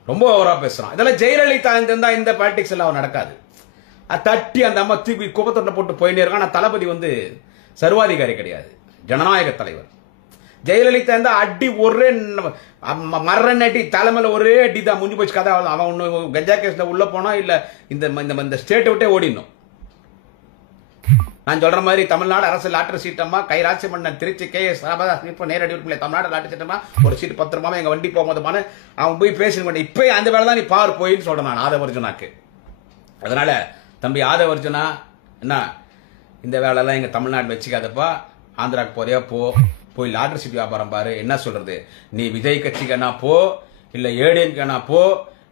ரொம்ப ஓவரா பேசுறான். இதெல்லாம் ஜெயலலிதா இருந்தா இந்த பாலிடிக்ஸ் எல்லாம் நடக்காது. தட்டி அந்த அம்மா தூக்கி குப்பத்தொட்டை போட்டு போயினே இருக்கான். தளபதி சர்வாதிகாரி கிடையாது, ஜனநாயக தலைவர். ஜெயலலிதா இருந்தா அடி ஒரே மரண அடி தலைமையில ஒரே அடி தான் முடிஞ்சு போச்சு கதை. அவன் ஒண்ணு கஞ்சா கேஸ்ல உள்ள போனா இல்ல இந்த ஸ்டேட்டை விட்டே ஓடிடணும். நான் சொல்ற மாதிரி தமிழ்நாடு அரசு லாட்டரி சீட்டமா கைராட்சி மன்னன் திருச்சி KS ராமதாஸ் இப்ப நேரடி உறுப்பினர் தமிழ்நாடு லாட்டரி சீட்டமா ஒரு சீட்டு 10 ரூபாய் எங்க வண்டி போகும்போது அவன் போய் பேசணும். இப்ப அந்த வேலை தான் நீ பார் போயின்னு சொல்றேன் நான் ஆதவர்ஜுனாக்கு. அதனால தம்பி ஆதவர்ஜுனா, என்ன இந்த வேலை எல்லாம் எங்க தமிழ்நாடு வச்சுக்காதப்பா, ஆந்திராக்கு போறியா போய் லாட்டரி சீட் வியாபாரம் பாரு. என்ன சொல்றது, நீ விஜய் கட்சிக்கனா போ, இல்ல ஏடிஎம்கனா போ,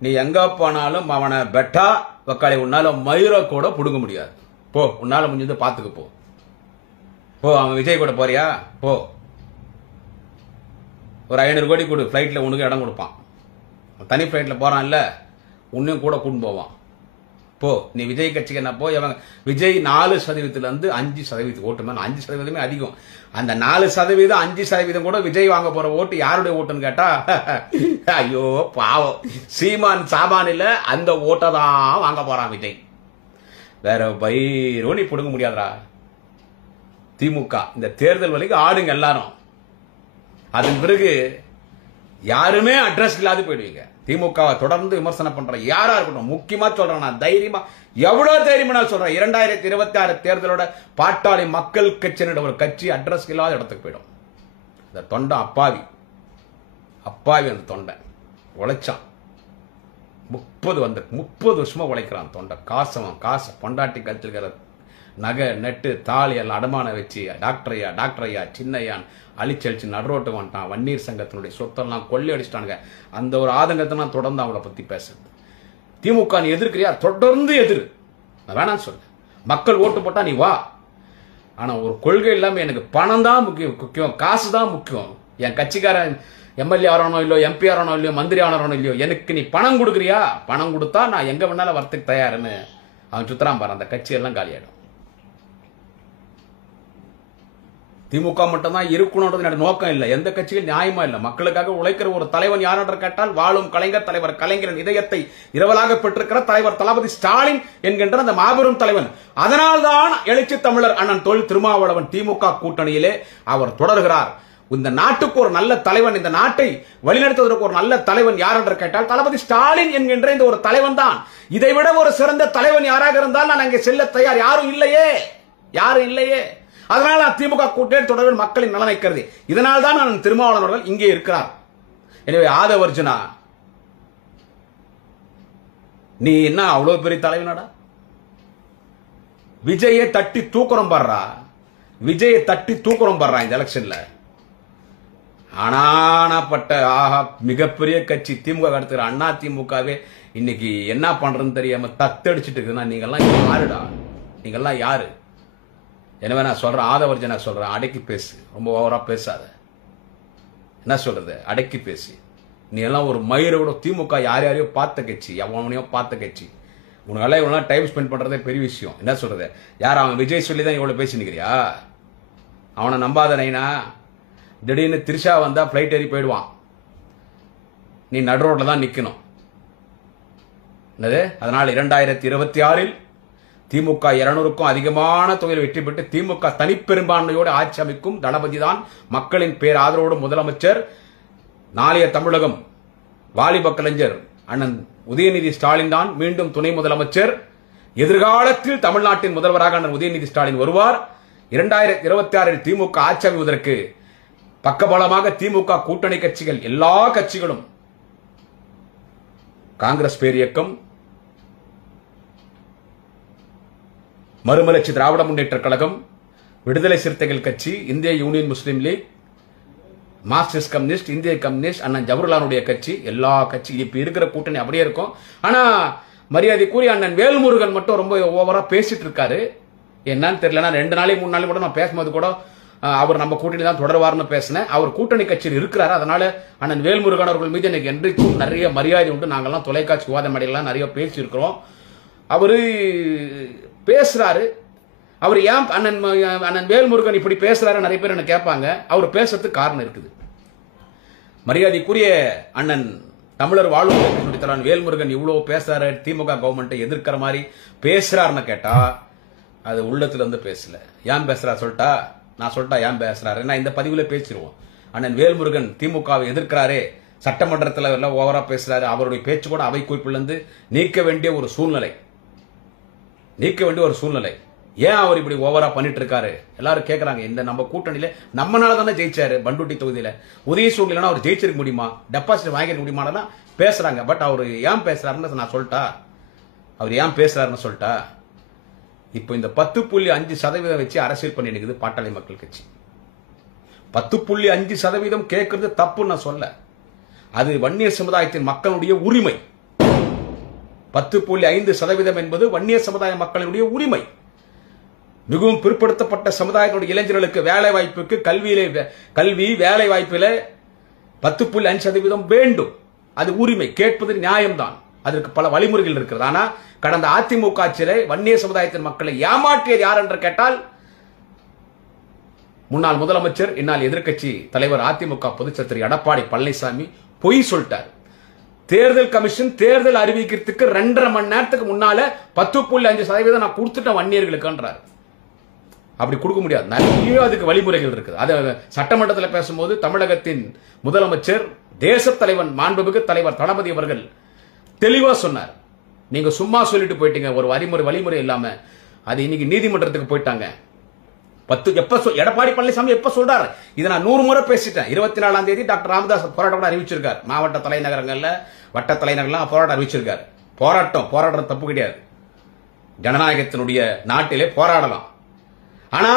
நீ எங்க போனாலும் அவனை பெட்டா வக்காளி உன்னால மயூர கூட புடுங்க முடியாது. போ, உன்னால முடிஞ்சது பாத்துக்கு போ. அவன் விஜய் கூட போறியா போ, ஒரு 500 கோடி கொடு, பிளைட்ல உனக்கு இடம் கொடுப்பான். தனி பிளைட்ல போறான்ல உன்னையும் கூட கூட்டு போவான். போ, நீ விஜய் கட்சிக்கு என்ன போ. விஜய் 4% 5% ஓட்டு, 5% அதிகம். அந்த 4% 5% கூட விஜய் வாங்க போற ஓட்டு யாருடைய ஓட்டுன்னு கேட்டா, ஐயோ பாவம், சீமான் சாமான் இல்ல, அந்த ஓட்டை தான் வாங்க போறான் விஜய். வேற பைரோனி புடுங்க முடியாதா திமுக. இந்த தேர்தல் வரைக்கும் ஆடுங்க எல்லாரும், அதன் பிறகு யாருமே அட்ரஸ் இல்லாது போயிடுவீங்க. திமுகவை தொடர்ந்து விமர்சனம் பண்ற யாரா இருக்கட்டும், முக்கியமா சொல்றேன் நான், தைரியமா எவ்வளவு தைரியமா சொல்றேன், 2026 தேர்தலோட பாட்டாளி மக்கள் கட்சியினோட ஒரு கட்சி அட்ரஸ் இல்லாத இடத்துக்கு போயிடும். இந்த தொண்டை அப்பாவி அந்த தொண்டை உழைச்சான் 30 வருஷமா உழைக்கிறான் தொண்டை. காசை பொண்டாட்டி கத்திருக்கிற நகை நெட்டு தாலி எல்லாம் அடமான வச்சு டாக்டர் ஐயா சின்னையான் அழிச்சழிச்சு நடுரோட்டு வந்துட்டான். வன்னீர் சங்கத்தினுடைய சொத்தெல்லாம் கொள்ளை அடிச்சிட்டானுங்க. அந்த ஒரு ஆதங்கத்தை நான் தொடர்ந்து அவங்கள பத்தி பேசுறது. திமுக நீ எதிர்க்கிறியா, தொடர்ந்து எதிர், நான் வேணான்னு சொல்ல. மக்கள் ஓட்டு போட்டா நீ வா, ஆனா ஒரு கொள்கை இல்லாம எனக்கு பணம் தான் முக்கியம், காசு தான் முக்கியம். என் கட்சிக்காரன் எம்எல்ஏ ஆறானோ இல்லையோ, MP ஆறானோ இல்லையோ, மந்திரி ஆனானோ இல்லையோ, எனக்கு நீ பணம் கொடுக்குறியா, பணம் கொடுத்தா நான் எங்க வேணாலும் வரத்துக்கு தயாருன்னு அவன் சுத்தரான் பாரு. அந்த கட்சி எல்லாம் காலியாயிடும். திமுக மட்டும் தான் இருக்கணும்ன்றது நோக்கம் இல்லை. எந்த கட்சியும் நியாயமா இல்லை. மக்களுக்காக உழைக்கிற ஒரு தலைவன் யார் என்று கேட்டால், வாழும் கலைஞர் தலைவர் கலைஞரின் இதயத்தை இரவலாக பெற்றிருக்கிற தலைவர் தளபதி ஸ்டாலின் என்கின்ற அந்த மாபெரும் தலைவன். அதனால்தான் எழுச்சி தமிழர் அண்ணன் தொல் திருமாவளவன் திமுக கூட்டணியிலே அவர் தொடர்கிறார். இந்த நாட்டுக்கு ஒரு நல்ல தலைவன், இந்த நாட்டை வழிநடத்துவதற்கு ஒரு நல்ல தலைவன் யார் என்று கேட்டால் தளபதி ஸ்டாலின் என்கின்ற இந்த ஒரு தலைவன் தான். இதைவிட ஒரு சிறந்த தலைவன் யாராக இருந்தால் நான் அங்கே செல்ல தயார். யாரும் இல்லையே. அதனால நான் திமுக கூட்டணி தொடர்பில் மக்களின் நலனை கருதி, இதனால் தான் நான் திருமாவளவன் அவர்கள் இங்கே இருக்கிறார். எனவே ஆதவர்ஜுனா, நீ என்ன அவ்வளவு பெரிய தலைவனடா? விஜயை தட்டி தூக்குறோம் பாடுறா, இந்த எலெக்ஷன்ல. ஆனாப்பட்ட மிகப்பெரிய கட்சி திமுக அடுத்துக்கிற அண்ணா திமுகவே இன்னைக்கு என்ன பண்றதுன்னு தெரியாம தத்தடிச்சிட்டு இருக்குன்னா நீங்கெல்லாம் யாரு? எனவே நான் சொல்றேன், ஆதவர்ஜுனா சொல்றேன், அடக்கி பேசு, ரொம்ப ஓவரா பேசாத. என்ன சொல்றது, அடக்கி பேசு. நீ எல்லாம் ஒரு மயிரோட திமுக யாரையோ பார்த்த கட்சி, எவனையோ பார்த்த கட்சி. உனக்கெல்லாம் இவ்வளவு டைம் ஸ்பெண்ட் பண்றதே பெரிய விஷயம். என்ன சொல்றது, யார் அவன் விஜய் சொல்லி தான் இவ்வளவு பேசி நிக்கிறியா? அவனை நம்பாத நைனா. திடீர்னு திரிஷா வந்தா பிளைட் ஏறி போயிடுவான், நீ நடு ரோட்ல தான் நிக்கணும். அதனால 2026 திமுக 200க்கும் அதிகமான தொகையில் வெற்றி பெற்று திமுக தனிப்பெரும்பான்மையோடு ஆட்சி அமைக்கும். தளபதி தான் மக்களின் பேர் ஆதரவோடு முதலமைச்சர். நாளைய தமிழகம் வாலிப கலைஞர் அண்ணன் உதயநிதி ஸ்டாலின் தான் மீண்டும் துணை முதலமைச்சர். எதிர்காலத்தில் தமிழ்நாட்டின் முதல்வராக அண்ணன் உதயநிதி ஸ்டாலின் வருவார். 2026 திமுக ஆட்சி அமைவதற்கு பக்கபலமாக திமுக கூட்டணி கட்சிகள் எல்லா கட்சிகளும் காங்கிரஸ் பேரியக்கம், மறுமலர்ச்சி திராவிட முன்னேற்ற கழகம், விடுதலை சிறுத்தைகள் கட்சி, இந்திய யூனியன் முஸ்லீம் லீக், மார்க்சிஸ்ட் கம்யூனிஸ்ட், இந்திய கம்யூனிஸ்ட், அண்ணன் ஜவஹர்லாலுடைய கட்சி, எல்லா கட்சி இப்ப இருக்கிற கூட்டணி அப்படியே இருக்கும். ஆனா மரியாதைக்குரிய அண்ணன் வேல்முருகன் மட்டும் ரொம்ப ஓவரா பேசிட்டு இருக்காரு. என்னன்னு தெரியல. 2 நாளைக்கு 3 நாளைக்கு கூட நான் பேசும்போது கூட அவர் நம்ம கூட்டணி தான் தொடர்வார்னு பேசினேன். அவர் கூட்டணி கட்சியில் இருக்கிறாரு. அதனால அண்ணன் வேல்முருகன் அவர்கள் மீது எனக்கு என்றைக்கும் நிறைய மரியாதை உண்டு. நாங்கெல்லாம் தொலைக்காட்சி விவாத மேடைகள்லாம் நிறைய பேசியிருக்கிறோம். அவரு பேசுறாரு. அவர் ஏன் அண்ணன் வேல்முருகன் இப்படி பேசுறாரு நிறைய பேர் என்ன கேட்பாங்க. அவர் பேசுறதுக்கு காரணம் இருக்குது. மரியாதைக்குரிய அண்ணன் தமிழர் வாழ்வு தலைவன் வேல்முருகன் இவ்வளவு பேசுறாரு, திமுக கவர்மெண்ட்டை எதிர்க்கிற மாதிரி பேசுறாருன்னு கேட்டா அது உள்ளத்துல இருந்து பேசல. ஏன் பேசுறாரு சொல்லிட்டா நான் சொல்லிட்டா ஏன் பேசுறாரு இந்த பதிவுல பேசிடுவோம். அண்ணன் வேல்முருகன் திமுகவை எதிர்க்கிறாரே, சட்டமன்றத்தில் எல்லாம் ஓவரா பேசுறாரு. அவருடைய பேச்சு கூட அவை குறிப்பிலிருந்து நீக்க வேண்டிய ஒரு சூழ்நிலை. ஏன் அவர் இப்படி ஓவரா பண்ணிட்டு இருக்காரு? எல்லாரும் கேட்கறாங்க. இந்த நம்ம கூட்டணியில நம்மனால தானே ஜெயிச்சாரு. பண்டுட்டி தொகுதியில உதயசூரியன் அவர் ஜெயிச்சிருக்க முடியுமா, டெபாசிட் வாங்கிருக்க முடியுமா பேசுறாங்க. பட் அவர் ஏன் பேசுறாருன்னு நான் சொல்லிட்டா, அவர் ஏன் பேசுறாருன்னு சொல்லிட்டா, இப்போ இந்த 10.5% வச்சு அரசியல் பண்ணி நிக்குது பாட்டாளி மக்கள் கட்சி. 10.5% கேட்கறது தப்பு நான் சொல்ல. அது வன்னியர் சமுதாயத்தின் மக்களுடைய உரிமை. 10.5% என்பது வன்னியர் சமுதாய மக்களுடைய உரிமை. மிகவும் பிற்படுத்தப்பட்ட சமுதாயத்தினுடைய இளைஞர்களுக்கு வேலை வாய்ப்புக்கு கல்வி வேலை வாய்ப்பில 10.5% வேண்டும். அது உரிமை, கேட்பது நியாயம்தான். அதற்கு பல வழிமுறைகள் இருக்கிறது. ஆனா கடந்த அதிமுக ஆட்சியிலே வன்னியர் சமுதாயத்தின் மக்களை ஏமாற்றியது யார் என்று கேட்டால் முன்னாள் முதலமைச்சர், இந்நாள் எதிர்க்கட்சி தலைவர், அதிமுக பொதுச்செயலாளர் எடப்பாடி பழனிசாமி பொய் சொல்லிட்டார். தேர்தல் கமிஷன் தேர்தல் அறிவிக்கிறதுக்கு 2.5 மணி நேரத்துக்கு முன்னால 10.5% நான் கொடுத்துட்டேன் வன்னியர்களுக்குன்றார். அப்படி கொடுக்க முடியாது. நிறைய அதுக்கு வழிமுறைகள் இருக்குது. அது சட்டமன்றத்தில் பேசும்போது தமிழகத்தின் முதலமைச்சர், தேச தலைவன், மாண்புமிகு தலைவர் தளபதி அவர்கள் தெளிவா சொன்னார். நீங்க சும்மா சொல்லிட்டு போயிட்டீங்க, ஒரு வழிமுறை இல்லாம. அது இன்னைக்கு நீதிமன்றத்துக்கு போயிட்டாங்க. எடப்பாடி பழனிசாமி எப்ப சொல்றாரு? இதை நான் 100 முறை பேசிட்டேன். 24ஆம் தேதி டாக்டர் ராமதாஸ் போராட்டம் அறிவிச்சிருக்காரு. மாவட்ட தலைநகரங்கள்ல, வட்ட தலைநகர்லாம் போராட்டம் அறிவிச்சிருக்காரு. போராட்டம் தப்பு கிடையாது. ஜனநாயகத்தினுடைய நாட்டிலே போராடலாம். ஆனா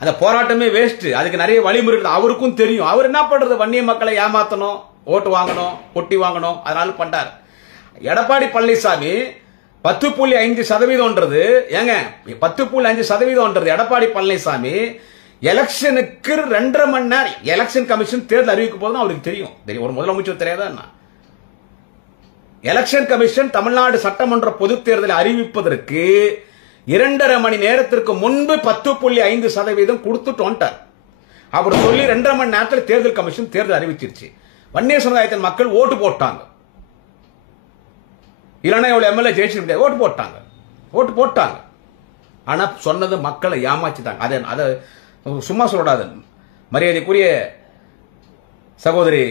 அந்த போராட்டமே வேஸ்ட். அதுக்கு நிறைய வழிமுறை அவருக்கும் தெரியும். அவர் என்ன பண்றது? வன்னிய மக்களை ஏமாத்தணும், ஓட்டு வாங்கணும், கொட்டி வாங்கணும், அதனால பண்றார். எடப்பாடி பழனிசாமி 10.5% ஏங்க 10.5% எடப்பாடி பழனிசாமி எலெக்ஷனுக்கு 2.5 மணி நேரம் எலெக்ஷன் கமிஷன் தேர்தல் அறிவிக்கும் போது அவருக்கு தெரியும். ஒரு முதலமைச்சர் தெரியாதா என்ன? எலெக்ஷன் கமிஷன் தமிழ்நாடு சட்டமன்ற பொதுத் தேர்தலை அறிவிப்பதற்கு 2.5 மணி நேரத்திற்கு முன்பு 10.5% கொடுத்துட்டோன்ட்டார். அவர் சொல்லி 2.5 மணி நேரத்தில் தேர்தல் கமிஷன் தேர்தல் அறிவிச்சிருச்சு. வன்னிய சமுதாயத்தின் மக்கள் ஓட்டு போட்டாங்க. இல்லைன்னா எவ்வளவு எம்எல்ஏ ஜெயிச்சு முடியாது. ஓட்டு போட்டாங்க. ஆனா சொன்னது மக்களை ஏமாச்சிட்டாங்க. அதை சும்மா சொல்லக்கூடாது. மரியாதைக்குரிய சகோதரி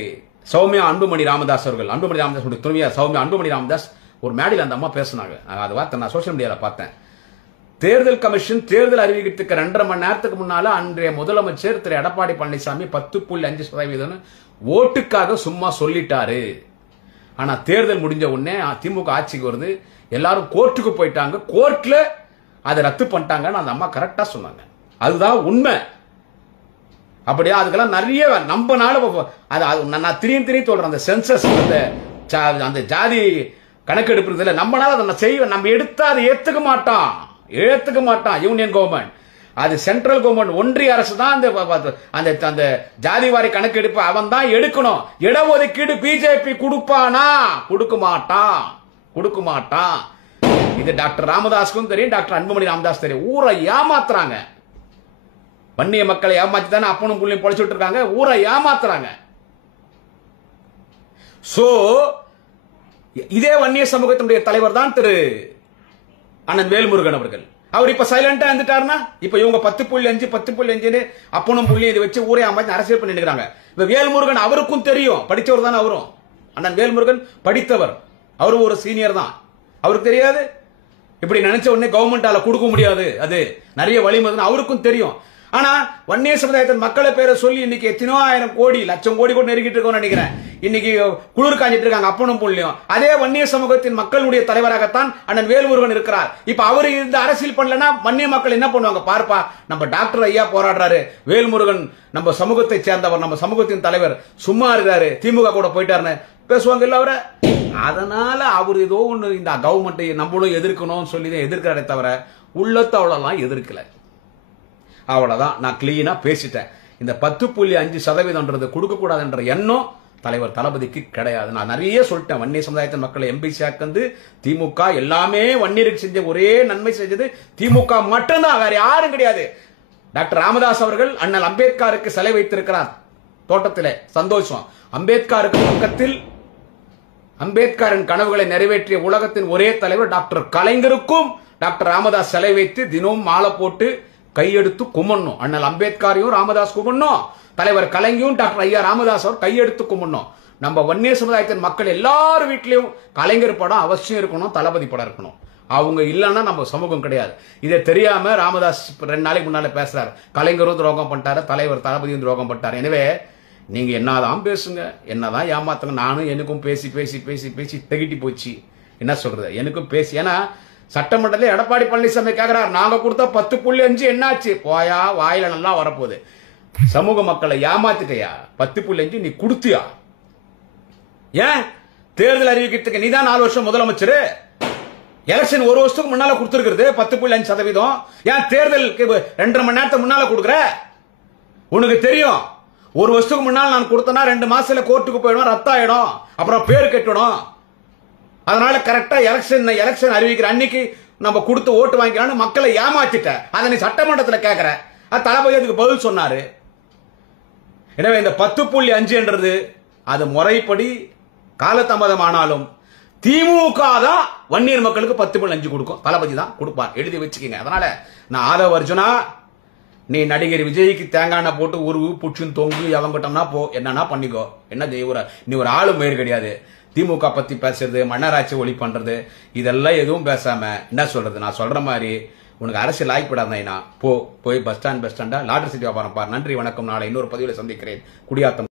சௌமியா அன்புமணி ராமதாஸ் அவர்கள், அன்புமணி ராமதாஸ் துணைவியா சௌமியா அன்புமணி ராமதாஸ் ஒரு மேடையில் அந்த அம்மா பேசினாங்க. அது வார்த்தை நான் சோசியல் மீடியாவில் பார்த்தேன். தேர்தல் கமிஷன் தேர்தல் அறிவிக்கிறதுக்கு 2.5 மணி நேரத்துக்கு முன்னால அன்றைய முதலமைச்சர் திரு எடப்பாடி பழனிசாமி 10.5% ஓட்டுக்காக சும்மா சொல்லிட்டாரு. ஆனா தேர்தல் முடிஞ்ச உடனே திமுக ஆட்சிக்கு வருது, எல்லாரும் கோர்ட்டுக்கு போயிட்டாங்க. கோர்ட்ல அதை ரத்து பண்ணிட்டாங்கன்னு அந்த அம்மா கரெக்டா சொன்னாங்க. அதுதான் உண்மை. அப்படியா? அதுக்கெல்லாம் நிறைய நம்பனால நான் திரும்பி சொல்றேன். அந்த சென்சஸ், அந்த ஜாதி கணக்கெடுப்பு நம்மனால அதை செய்வேன். நம்ம எடுத்தா அதை ஏத்துக்க மாட்டான் யூனியன் கவர்மெண்ட். அது சென்ட்ரல் கவர்மெண்ட், ஒன்றிய அரசு தான் அந்த ஜாதிவாரி கணக்கெடுப்பு அவன் தான் எடுக்கணும். இடஒதுக்கீடு பிஜேபி கொடுப்பானா? கொடுக்க மாட்டான். இது டாக்டர் ராமதாஸ்க்கும் தெரியும், டாக்டர் அன்புமணி ராமதாஸ் தெரியும். ஊரை ஏமாத்துறாங்க. வன்னிய மக்களை ஏமாத்தி தானே அப்பனும் புள்ளையும் பொழைச்சிட்டு இருக்காங்க. ஊரை ஏமாத்துறாங்க. சோ இதே வன்னிய சமூகத்தினுடைய தலைவர் தான் திரு அண்ணன் வேல்முருகன் அவர்கள். அவர் இப்ப சைலண்டா இருந்துட்டாருன்னா இப்ப இவங்க 10.5 அப்பனும் புள்ளியும் இதை வச்சு ஊரே அமைச்சு அரசியல் பண்ணிருக்காங்க. இப்ப வேல்முருகன் அவருக்கும் தெரியும், படிச்சவர் தானே அவரும். அண்ணன் வேல்முருகன் படித்தவர், அவரும் ஒரு சீனியர் தான். அவருக்கு தெரியாது இப்படி நினைச்ச உடனே கவர்மெண்டால கொடுக்க முடியாது, அது நிறைய வழிமுறை அவருக்கும் தெரியும். ஆனா வன்னியர் சமுதாயத்தின் மக்களை பேரை சொல்லி இன்னைக்கு எத்தனோ ஆயிரம் கோடி லட்சம் கோடி கூட நெருங்கிட்டு இருக்கோம்னு நினைக்கிறேன். இன்னைக்கு குளிர் காஞ்சிட்டு இருக்காங்க அப்பனும் புள்ளியும். அதே வன்னியர் சமூகத்தின் மக்களுடைய தலைவராகத்தான் அண்ணன் வேல்முருகன் இருக்கிறார். இப்ப அவரு இந்த அரசியல் பண்ணலன்னா வன்னிய மக்கள் என்ன பண்ணுவாங்க? பார்ப்பா, நம்ம டாக்டர் ஐயா போராடுறாரு, வேல்முருகன் நம்ம சமூகத்தை சேர்ந்தவர், நம்ம சமூகத்தின் தலைவர் சும்மா இருக்காரு, திமுக கூட போயிட்டாருன்னு பேசுவாங்க இல்ல அவரை. அதனால அவர் ஏதோ ஒண்ணு இந்த கவர்மெண்ட்டை நம்மளும் எதிர்க்கணும்னு சொல்லி எதிர்க்கிறாரே தவிர உள்ளத்தை அவ்வளவுலாம் எதிர்க்கல. அவ்வளவுதான். நான் கிளீனா பேசிட்டேன். இந்த 10.5% கொடுக்க கூடாதுன்ற எண்ணம் தலைவர் தளபதிக்கு கிடையாது. நான் நிறைய சொல்லிட்டேன். வன்னியர் சமுதாயத்தின் மக்களை எம்பிசி ஆக்கந்து திமுக எல்லாமே வன்னியருக்கு செஞ்ச ஒரே நன்மை செஞ்சது திமுக மட்டும்தான், வேற யாரும் கிடையாது. டாக்டர் ராமதாஸ் அவர்கள் அண்ணல் அம்பேத்கருக்கு சிலை வைத்திருக்கிறார் தோட்டத்திலே, சந்தோஷம். அம்பேத்கருக்கு பக்கத்தில் அம்பேத்கரின் கனவுகளை நிறைவேற்றிய உலகத்தின் ஒரே தலைவர் டாக்டர் கலைஞருக்கும் டாக்டர் ராமதாஸ் சிலை வைத்து தினமும் மாலை போட்டு கையெடுத்து கும்பிடணும். அண்ணல் அம்பேத்கரையும் ராமதாஸ் கும்பிடணும், தலைவர் கலைஞரும் டாக்டர் ஐயா ராமதாஸ் அவர் கையெடுத்து கும்பிடணும். நம்ம வன்னியர் சமுதாயத்தின் மக்கள் எல்லாரும் வீட்லயும் கலைஞர் படம் அவசியம் இருக்கணும், தளபதி படம் இருக்கணும். அவங்க இல்லைன்னா நம்ம சமூகம் கிடையாது. இதை தெரியாம ராமதாஸ் 2 நாளைக்கு முன்னால பேசுறாரு, கலைஞரும் துரோகம் பண்ணிட்டாரு, தலைவர் தளபதியும் துரோகம் பண்ணிட்டாரு. எனவே நீங்க என்னதான் பேசுங்க, என்னதான் ஏமாத்துங்க, நானும் எனக்கும் பேசி பேசி பேசி பேசி திகிட்டி போச்சு. என்ன சொல்றது, எனக்கும் பேசி. ஏன்னா சட்டமன்றத்தில் எடப்பாடி பழனிசாமி கேட்கிறார், நாங்க கொடுத்த 10.5 என்னாச்சு? போயா, வாயில நல்லா வரப்போகுது. சமூக மக்களை ஏமாத்திட்டையா? 10.5 நீ கொடுத்தியா? ஏன் தேர்தல் அறிவிக்கிறதுக்கு நீதான் 4 வருஷம் முதலமைச்சர், எலெக்ஷன் 1 வருஷத்துக்கு முன்னால கொடுத்திருக்கிறது 10.5%. ஏன் தேர்தல் 2.5 மணி நேரத்துக்கு முன்னால கொடுக்குற? உனக்கு தெரியும் 1 வருஷத்துக்கு முன்னால் நான் கொடுத்தனா 2 மாசத்துல கோர்ட்டுக்கு போயிடும், ரத்தம் ஆயிடும், அப்புறம் பேர் கட்டணும். அதனால கரெக்டா எலெக்ஷன் அறிவிக்கிற அன்னைக்கு நம்ம கொடுத்து ஓட்டு வாங்கிக்கலாம்னு மக்களை ஏமாத்திட்ட. அதை நீ சட்டமன்றத்தில் கேட்கிற. தளபதி அதுக்கு பதில் சொன்னாரு. எனவே இந்த 10.5 அது முறைப்படி காலதாமதம் ஆனாலும் திமுக தான் வன்னியர் மக்களுக்கு 10.5 கொடுக்கும், தளபதி தான் கொடுப்பார், எழுதி வச்சுக்கீங்க. அதனால நான் ஆதவ அர்ஜுனா, நீ நடிகர் விஜய்க்கு தேங்காய் போட்டு உருவு புச்சுன்னு தொங்கு எவங்கிட்டோம்னா போ, என்னன்னா பண்ணிக்கோ. என்ன செய்ய, நீ ஒரு ஆளு மயிர் கிடையாது. திமுக பத்தி பேசுறது, மன்னராட்சி ஒளி பண்றது, இதெல்லாம் எதுவும் பேசாம என்ன சொல்றது, நான் சொல்ற மாதிரி உனக்கு அரசியல் ஆய்ப்படாதான் போய் பஸ் ஸ்டாண்டா லாட்டரி சீட் வியாபாரம் பார். நன்றி, வணக்கம். நாளை இன்னொரு பதிவில் சந்திக்கிறேன். குடியாத்தம்.